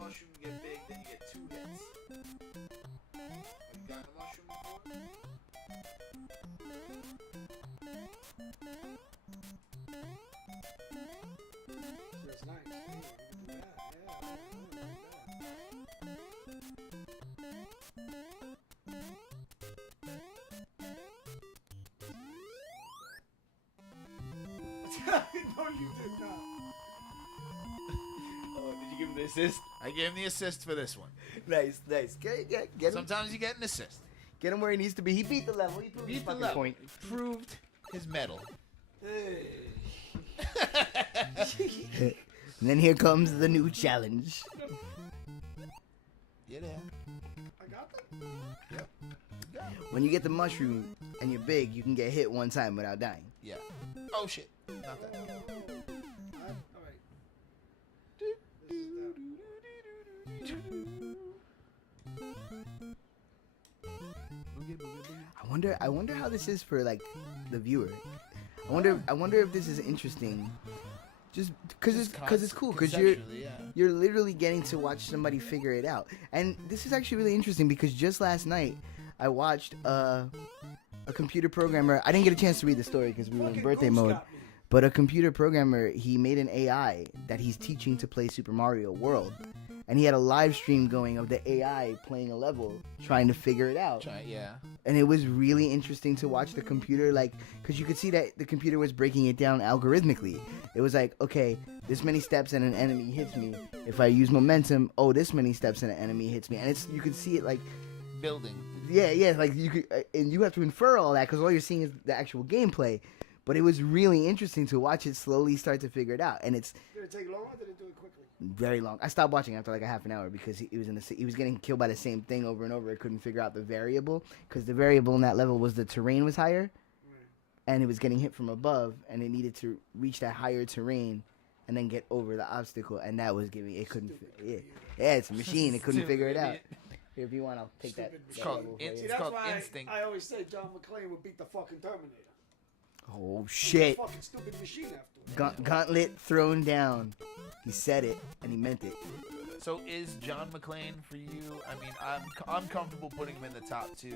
Mushroom get big, then you get 2 hits. Have you gotten a mushroom before? That's nice. Yeah, no, you did not. Oh, did you give him the assist? I gave him the assist for this one. Nice. Get him. Sometimes you get an assist. Get him where he needs to be. He beat the level. He proved his Beat the fucking level. point. Proved his medal. Hey. And then here comes the new challenge. Yeah, there. I got that? Yep. When you get the mushroom and you're big, you can get hit one time without dying. Yeah. Oh shit. Not that. All right. I wonder how this is for like the viewer. I wonder if this is interesting. Just because it's cool because you're literally getting to watch somebody figure it out. And this is actually really interesting because just last night I watched a computer programmer. I didn't get a chance to read the story because we were in birthday mode. But a computer programmer, he made an AI that he's teaching to play Super Mario World. And he had a live stream going of the AI playing a level, trying to figure it out. Yeah. And it was really interesting to watch the computer, like, because you could see that the computer was breaking it down algorithmically. It was like, okay, this many steps and an enemy hits me. If I use momentum, oh, this many steps and an enemy hits me. And you could see it like Building. Yeah, like you could, and you have to infer all that because all you're seeing is the actual gameplay. But it was really interesting to watch it slowly start to figure it out. And Did it take long or did it do it quickly? very long. I stopped watching after like a half an hour because he was he was getting killed by the same thing over and over. I couldn't figure out the variable because the variable in that level was the terrain was higher, and it was getting hit from above, and it needed to reach that higher terrain, and then get over the obstacle, and that was giving it couldn't. Yeah, it's a machine. It couldn't figure it out. Here, if you want, I'll take that. It's called See, It's that's called why instinct. I always say John McClane would beat the fucking Terminator. Oh shit! Fucking stupid machine after. Gauntlet thrown down. He said it and he meant it. So is John McClane for you? I mean, I'm comfortable putting him in the top 2.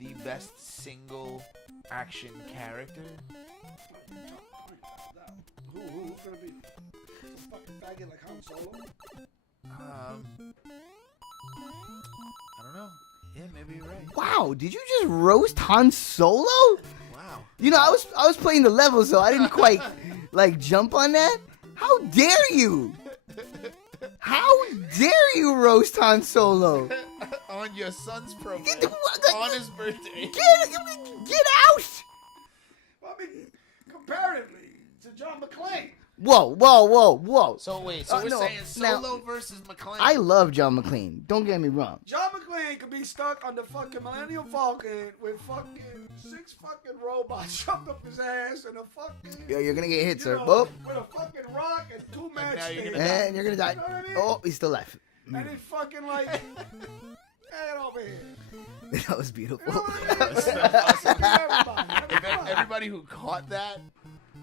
The best single action character. Who's gonna be some fucking faggot like Han Solo? I don't know. Yeah, maybe you're right. Wow, did you just roast Han Solo? Wow. You know, I was playing the level, so I didn't quite like jump on that. How dare you? How dare you roast Han Solo? On your son's program. On his birthday. Get out! Well, I mean, comparatively to John McClane. Whoa. So wait, so we're no, saying now- Solo versus McClane. I love John McClane. Don't get me wrong. John McClane could be stuck on the fucking Millennium Falcon with fucking 6 fucking robots shoved up his ass and a fucking. Yo, you're gonna get hit, you sir. know, Boop. with a fucking rock and 2 now match you're sticks. gonna And you're gonna die. You know what I mean? Oh, he's still alive. And he fucking like, get over here. That was beautiful. You know what I mean? That's awesome. Everybody, If everybody who caught that,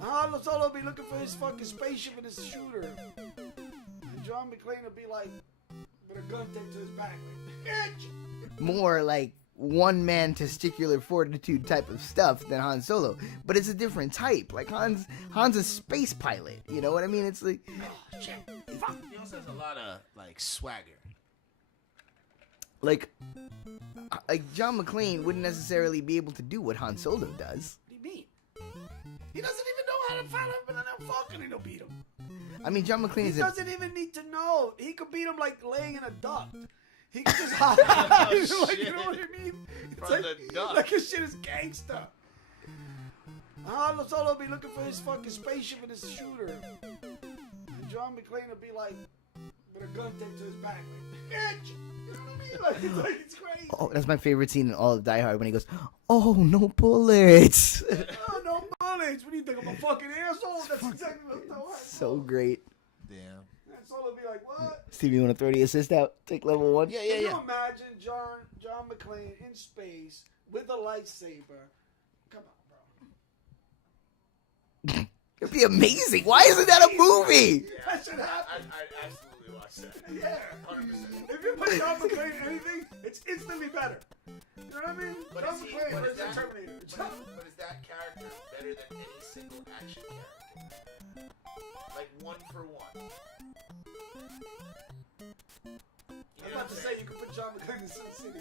Han Solo be looking for his fucking spaceship and his shooter. And John McClane would be like, with a gun taped to his back. Like, bitch! More like one man testicular fortitude type of stuff than Han Solo, but it's a different type. Like Han's a space pilot. You know what I mean? It's like Oh, shit. Fuck. he also has a lot of like swagger. like John McClane wouldn't necessarily be able to do what Han Solo does. What do you mean? He doesn't even know how to fight up in a Falcon and he'll beat him. I mean, John McClane He is doesn't even need to know. He could beat him like laying in a duct. He could just hide. Oh, Like, you shit. know what I mean? It's From like, the duct. like his shit is gangsta. Han Solo be looking for his fucking spaceship and his shooter. And John McClane would be like, with a gun taped to his back. Like, bitch! You know what I mean? Like, it's crazy. Oh, that's my favorite scene in all of Die Hard when he goes, "Oh, no bullets." Oh, no bullets. What do you think? I'm a fucking asshole? That's exactly what I'm doing. So great. Damn. And Solo be like, what? Steve, you want to throw the assist out? Take level 1? Yeah, Can yeah, you yeah. imagine John McClane in space with a lightsaber? Come on, bro. It'd be amazing. Why isn't that a movie? That should happen. I absolutely watch that. Yeah. 100%. If you put John McClane in anything, it's instantly better. You know what I mean? But John is he- McClane but is versus the that- Terminator. But is that character better than any single action character? Like 1 for 1. I'm about to say you could put John McClane in Sin City.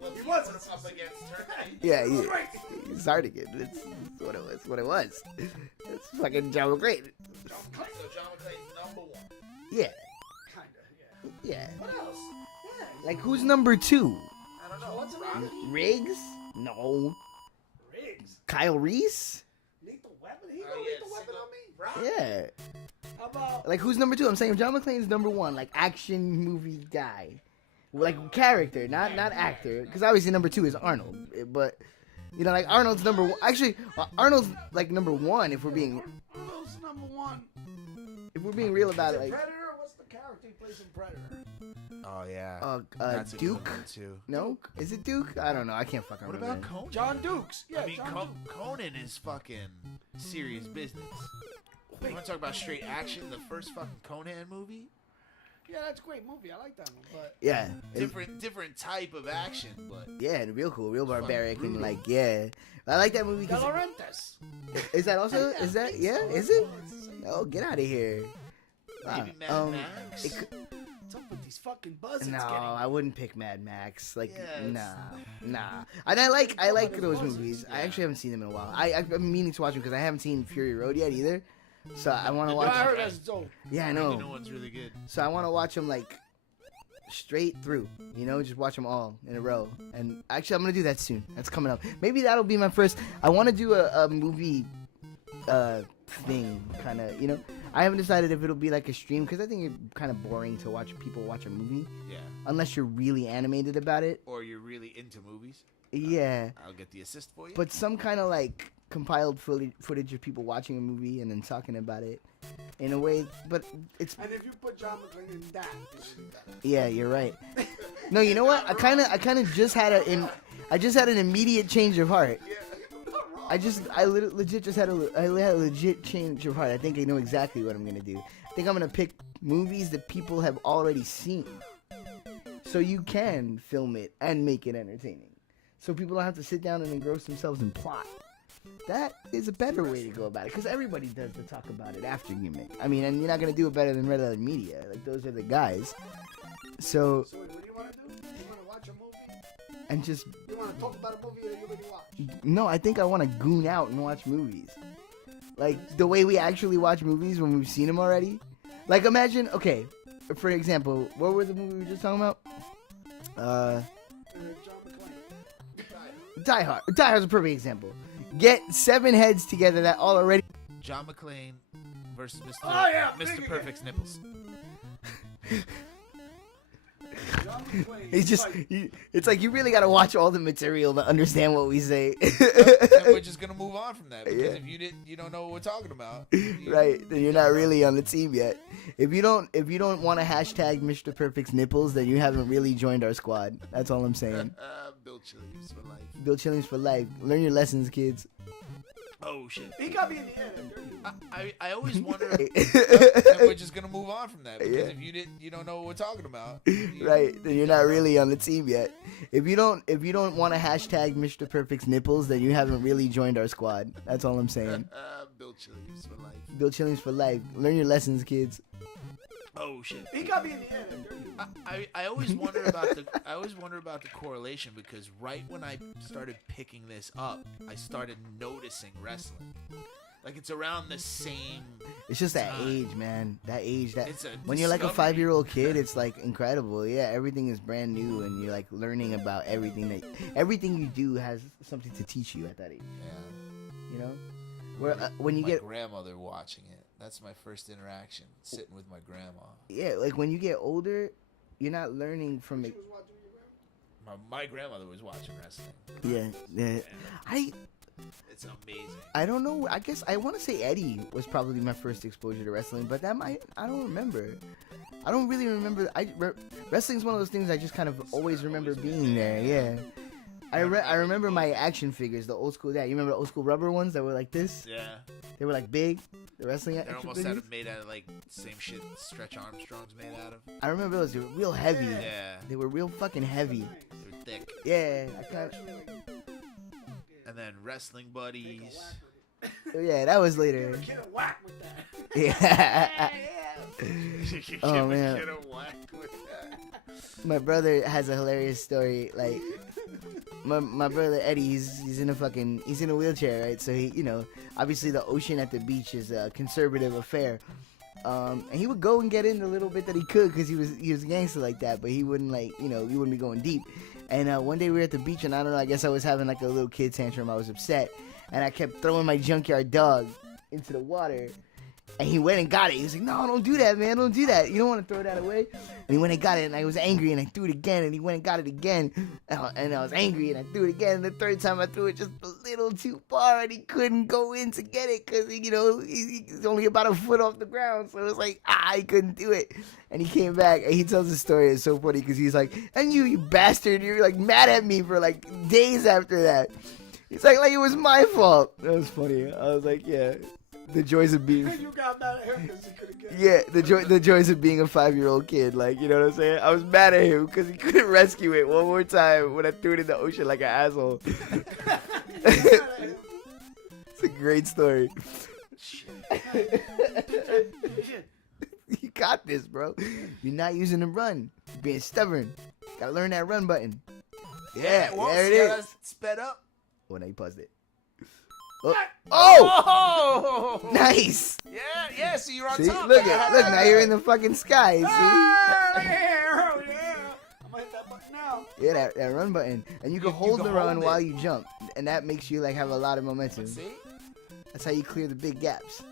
Well, He he was was up against Terminator. Yeah, That's right. he's hard to get. It's what it was. It's fucking John McClane. John McClane. So John McClane's number 1. Yeah, Kinda, yeah. yeah. What else? Yeah. Like, who's number 2? I don't know. What's the name? Riggs? No. Riggs. Kyle Reese? Lethal Weapon? He Oh, know yeah, Lethal Weapon single- on me? Right. Yeah. How about... Like, who's number 2? I'm saying John McClane's number 1, like action movie guy, like character, not actor. Because obviously number 2 is Arnold, but you know, like Arnold's number 1. Actually, Arnold's like number 1 if we're being Who's number 1? real about it. Is it Like Predator? What's the character he plays in Predator? Oh yeah. That's a good Duke? one, too. No, is it Duke? I don't know. I can't fucking What remember. about Conan? John Dukes. Yeah, I mean, John Dukes. Conan is fucking serious business. You want to talk about straight action? The first fucking Conan movie? Yeah, that's a great movie. I like that one. But Yeah, Different type of action, but yeah, and real cool, real barbaric, and brutal. like yeah, I like that movie. De 'Cause Laurentiis. is that also? Is that yeah? Is it? Oh, get out of here. maybe Mad Um, Max. it could- What's up with these fucking buzzards No, getting? I wouldn't pick Mad Max. Like, Yeah, nah. And I like those movies. I actually haven't seen them in a while. I've been meaning to watch them because I haven't seen Fury Road yet either. So I want to No, I watch. heard that's dope. Yeah, I The new know. one's really good. So I want to watch them like straight through. You know, just watch them all in a row. And actually, I'm gonna do that soon. That's coming up. Maybe that'll be my first. I want to do a movie thing, kind of, you know. I haven't decided if it'll be like a stream because I think it's kind of boring to watch people watch a movie. Yeah. Unless you're really animated about it. Or you're really into movies. Yeah. I'll get the assist for you. But some kind of like compiled footage of people watching a movie and then talking about it in a way, but it's. And if you put John McClane in that, it's better. Yeah, you're right. No, you know what? I kind of just had I just had an immediate change of heart. I legit just had a legit change of heart. I think I know exactly what I'm gonna do. I think I'm gonna pick movies that people have already seen, so you can film it and make it entertaining, so people don't have to sit down and engross themselves in plot. That is a better way to go about it, because everybody does the talk about it after you make. I mean, and you're not gonna do it better than Red Letter Media. Like, those are the guys. So So what do you want to do? You want to watch a movie? and just You want to talk about a movie that you already watched? no, I think I want to goon out and watch movies, like the way we actually watch movies when we've seen them already. Like, imagine, okay, for example, what was the movie we were just talking about? John McClane. Die Hard. Die Hard's a perfect example. Get 7 heads together that all already. John McClane versus Mr. Oh, yeah, Mr. big Perfect's nipples. John McClane. It's just, it's like you really gotta watch all the material to understand what we say. And we're just gonna move on from that because Yeah. if you don't know what we're talking about. Right, then you're not really on the team yet. If you don't want to hashtag Mr. Perfect's nipples, then you haven't really joined our squad. That's all I'm saying. Bill Chillies for life. Bill Chillings for life. Learn your lessons, kids. Oh shit. He got me in the end. I always wonder. And we're just gonna move on from that because Yeah. if you don't know what we're talking about. Right, then you're not really on the team yet. If you don't want to hashtag Mr. Perfect's nipples, then you haven't really joined our squad. That's all I'm saying. Bill Chillies for life. Bill Chillings for life. Learn your lessons, kids. Oh shit. He got me in the end. I always wonder about the correlation because right when I started picking this up, I started noticing wrestling. Like it's around the same. It's just that time. age, man. That age. That It's a when you're like a discovery. 5-year-old kid, it's like incredible. Yeah, everything is brand new, and you're like learning about everything everything you do has something to teach you at that age. Yeah. You know, where when you My get grandmother watching it. That's my first interaction, sitting with my grandma. like when you get older, you're not learning from it. My grandmother was watching wrestling. Yeah. It's amazing. I don't know. I guess I want to say Eddie was probably my first exposure to wrestling, but I don't remember. I don't really remember. Wrestling's one of those things I just kind of always remember being there. Yeah. I remember my action figures, the old school. Yeah, you remember the old school rubber ones that were like this? Yeah. They were like big. The wrestling They're action almost figures. made out of like same shit Stretch Armstrong's made out of. I remember those. They were real heavy. Yeah. They were real fucking heavy. They're thick. Yeah. I kind And then Wrestling Buddies. yeah, that was later. Get a whack with that. Yeah. Give Oh, a man. kid a whack with that. My brother has a hilarious story. Like, my brother Eddie, he's in a wheelchair, right? So he, obviously the ocean at the beach is a conservative affair. And he would go and get in the little bit that he could because he was gangster like that, but he wouldn't he wouldn't be going deep. And one day we were at the beach, and I don't know, I guess I was having like a little kid tantrum. I was upset, and I kept throwing my junkyard dog into the water. And he went and got it. He was like, "No, don't do that, man. Don't do that. You don't want to throw that away." And he went and got it, and I was angry, and I threw it again, and he went and got it again. And I was angry, and I threw it again. And the third time I threw it just a little too far, and he couldn't go in to get it because, he's only about a foot off the ground. So it was like, he couldn't do it. And he came back, and he tells the story. It's so funny because he's like, "And you bastard, you're like mad at me for like days after that." He's like it was my fault. That was funny. I was like, yeah. The joys of being You got mad at him because he couldn't get it. yeah, the joys of being a 5-year-old kid, like, you know what I'm saying? I was mad at him because he couldn't rescue it one more time when I threw it in the ocean like an asshole. It's a great story. You got this, bro. You're not using the run. You're being stubborn. Gotta learn that run button. Yeah, well, there it see how is. that's sped up. Oh, now you paused it. Oh, Oh! nice. Yeah, so you're on See, top. look, now you're in the fucking sky. See? Oh, yeah. I'm gonna hit that button now. Yeah, that run button, and you can You hold can the run hold it. while you jump, and that makes you like have a lot of momentum. See? That's how you clear the big gaps.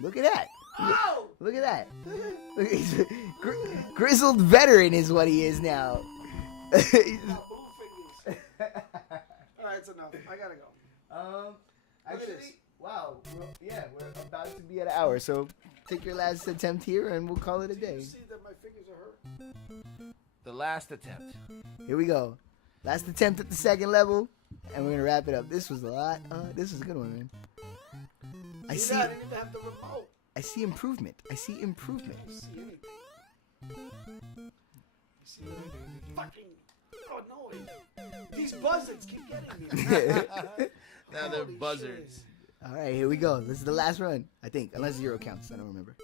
Look at that. Oh! Look at that. Look, he's a grizzled veteran is what he is now. Boo figures. All right, it's enough. I gotta go. Actually, wow. We're about to be at an hour, so take your last attempt here, and we'll call it a Do day. you see that my fingers are hurt? The last attempt. Here we go. Last attempt at the second level, and we're gonna wrap it up. This was a lot. This was a good one, man. I see. I didn't even have the remote. I see improvement. I see improvement. I don't see anything. I see anything. Fucking. Oh no! These buzzards keep getting me. Now they're Holy buzzards. shit. All right, here we go. This is the last run, I think, unless 0 counts. I don't remember.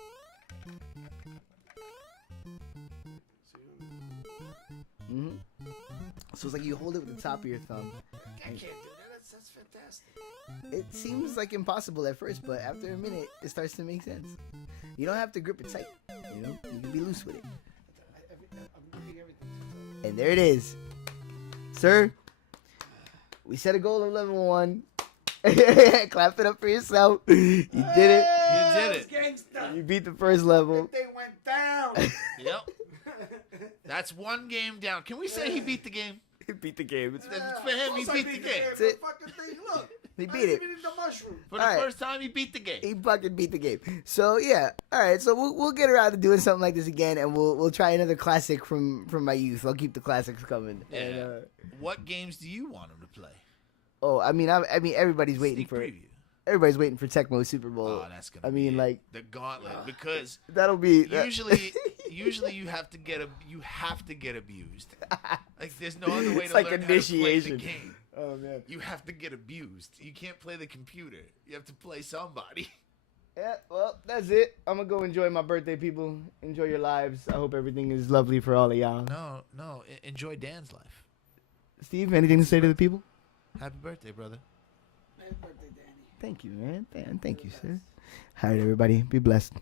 So it's like you hold it with the top of your thumb. I can't do that. That's fantastic. It seems like impossible at first, but after a minute, it starts to make sense. You don't have to grip it tight. You know, you can be loose with it. I'm doing everything. And there it is, sir. We set a goal of level 1. Clap it up for yourself. You did it. You did it. Gangsta. You beat the first level. They went down. Yep. That's one game down. Can we say he beat the game? He beat the game. It's, For him, he beat the game. That's it. Fucking thing. Look. he I beat it. even in the mushroom. For the All right. first time, he beat the game. He fucking beat the game. So yeah, all right. So we'll get around to doing something like this again, and we'll try another classic from my youth. I'll keep the classics coming. Yeah. And, What games do you want him to play? I mean everybody's waiting Sneak for preview. everybody's waiting for Tecmo Super Bowl. Oh, that's gonna. I mean, be like the gauntlet because that'll be usually you have to get abused. Like there's no other way It's to like learn how to play the initiation. game. Oh man. You have to get abused. You can't play the computer. You have to play somebody. Yeah, well, that's it. I'm gonna go enjoy my birthday, people. Enjoy your lives. I hope everything is lovely for all of y'all. No. Enjoy Dan's life. Steve, anything to say to the people? Happy birthday, brother. Happy birthday, Danny. Thank you, man. Thank you, sir. All right, everybody. Be blessed.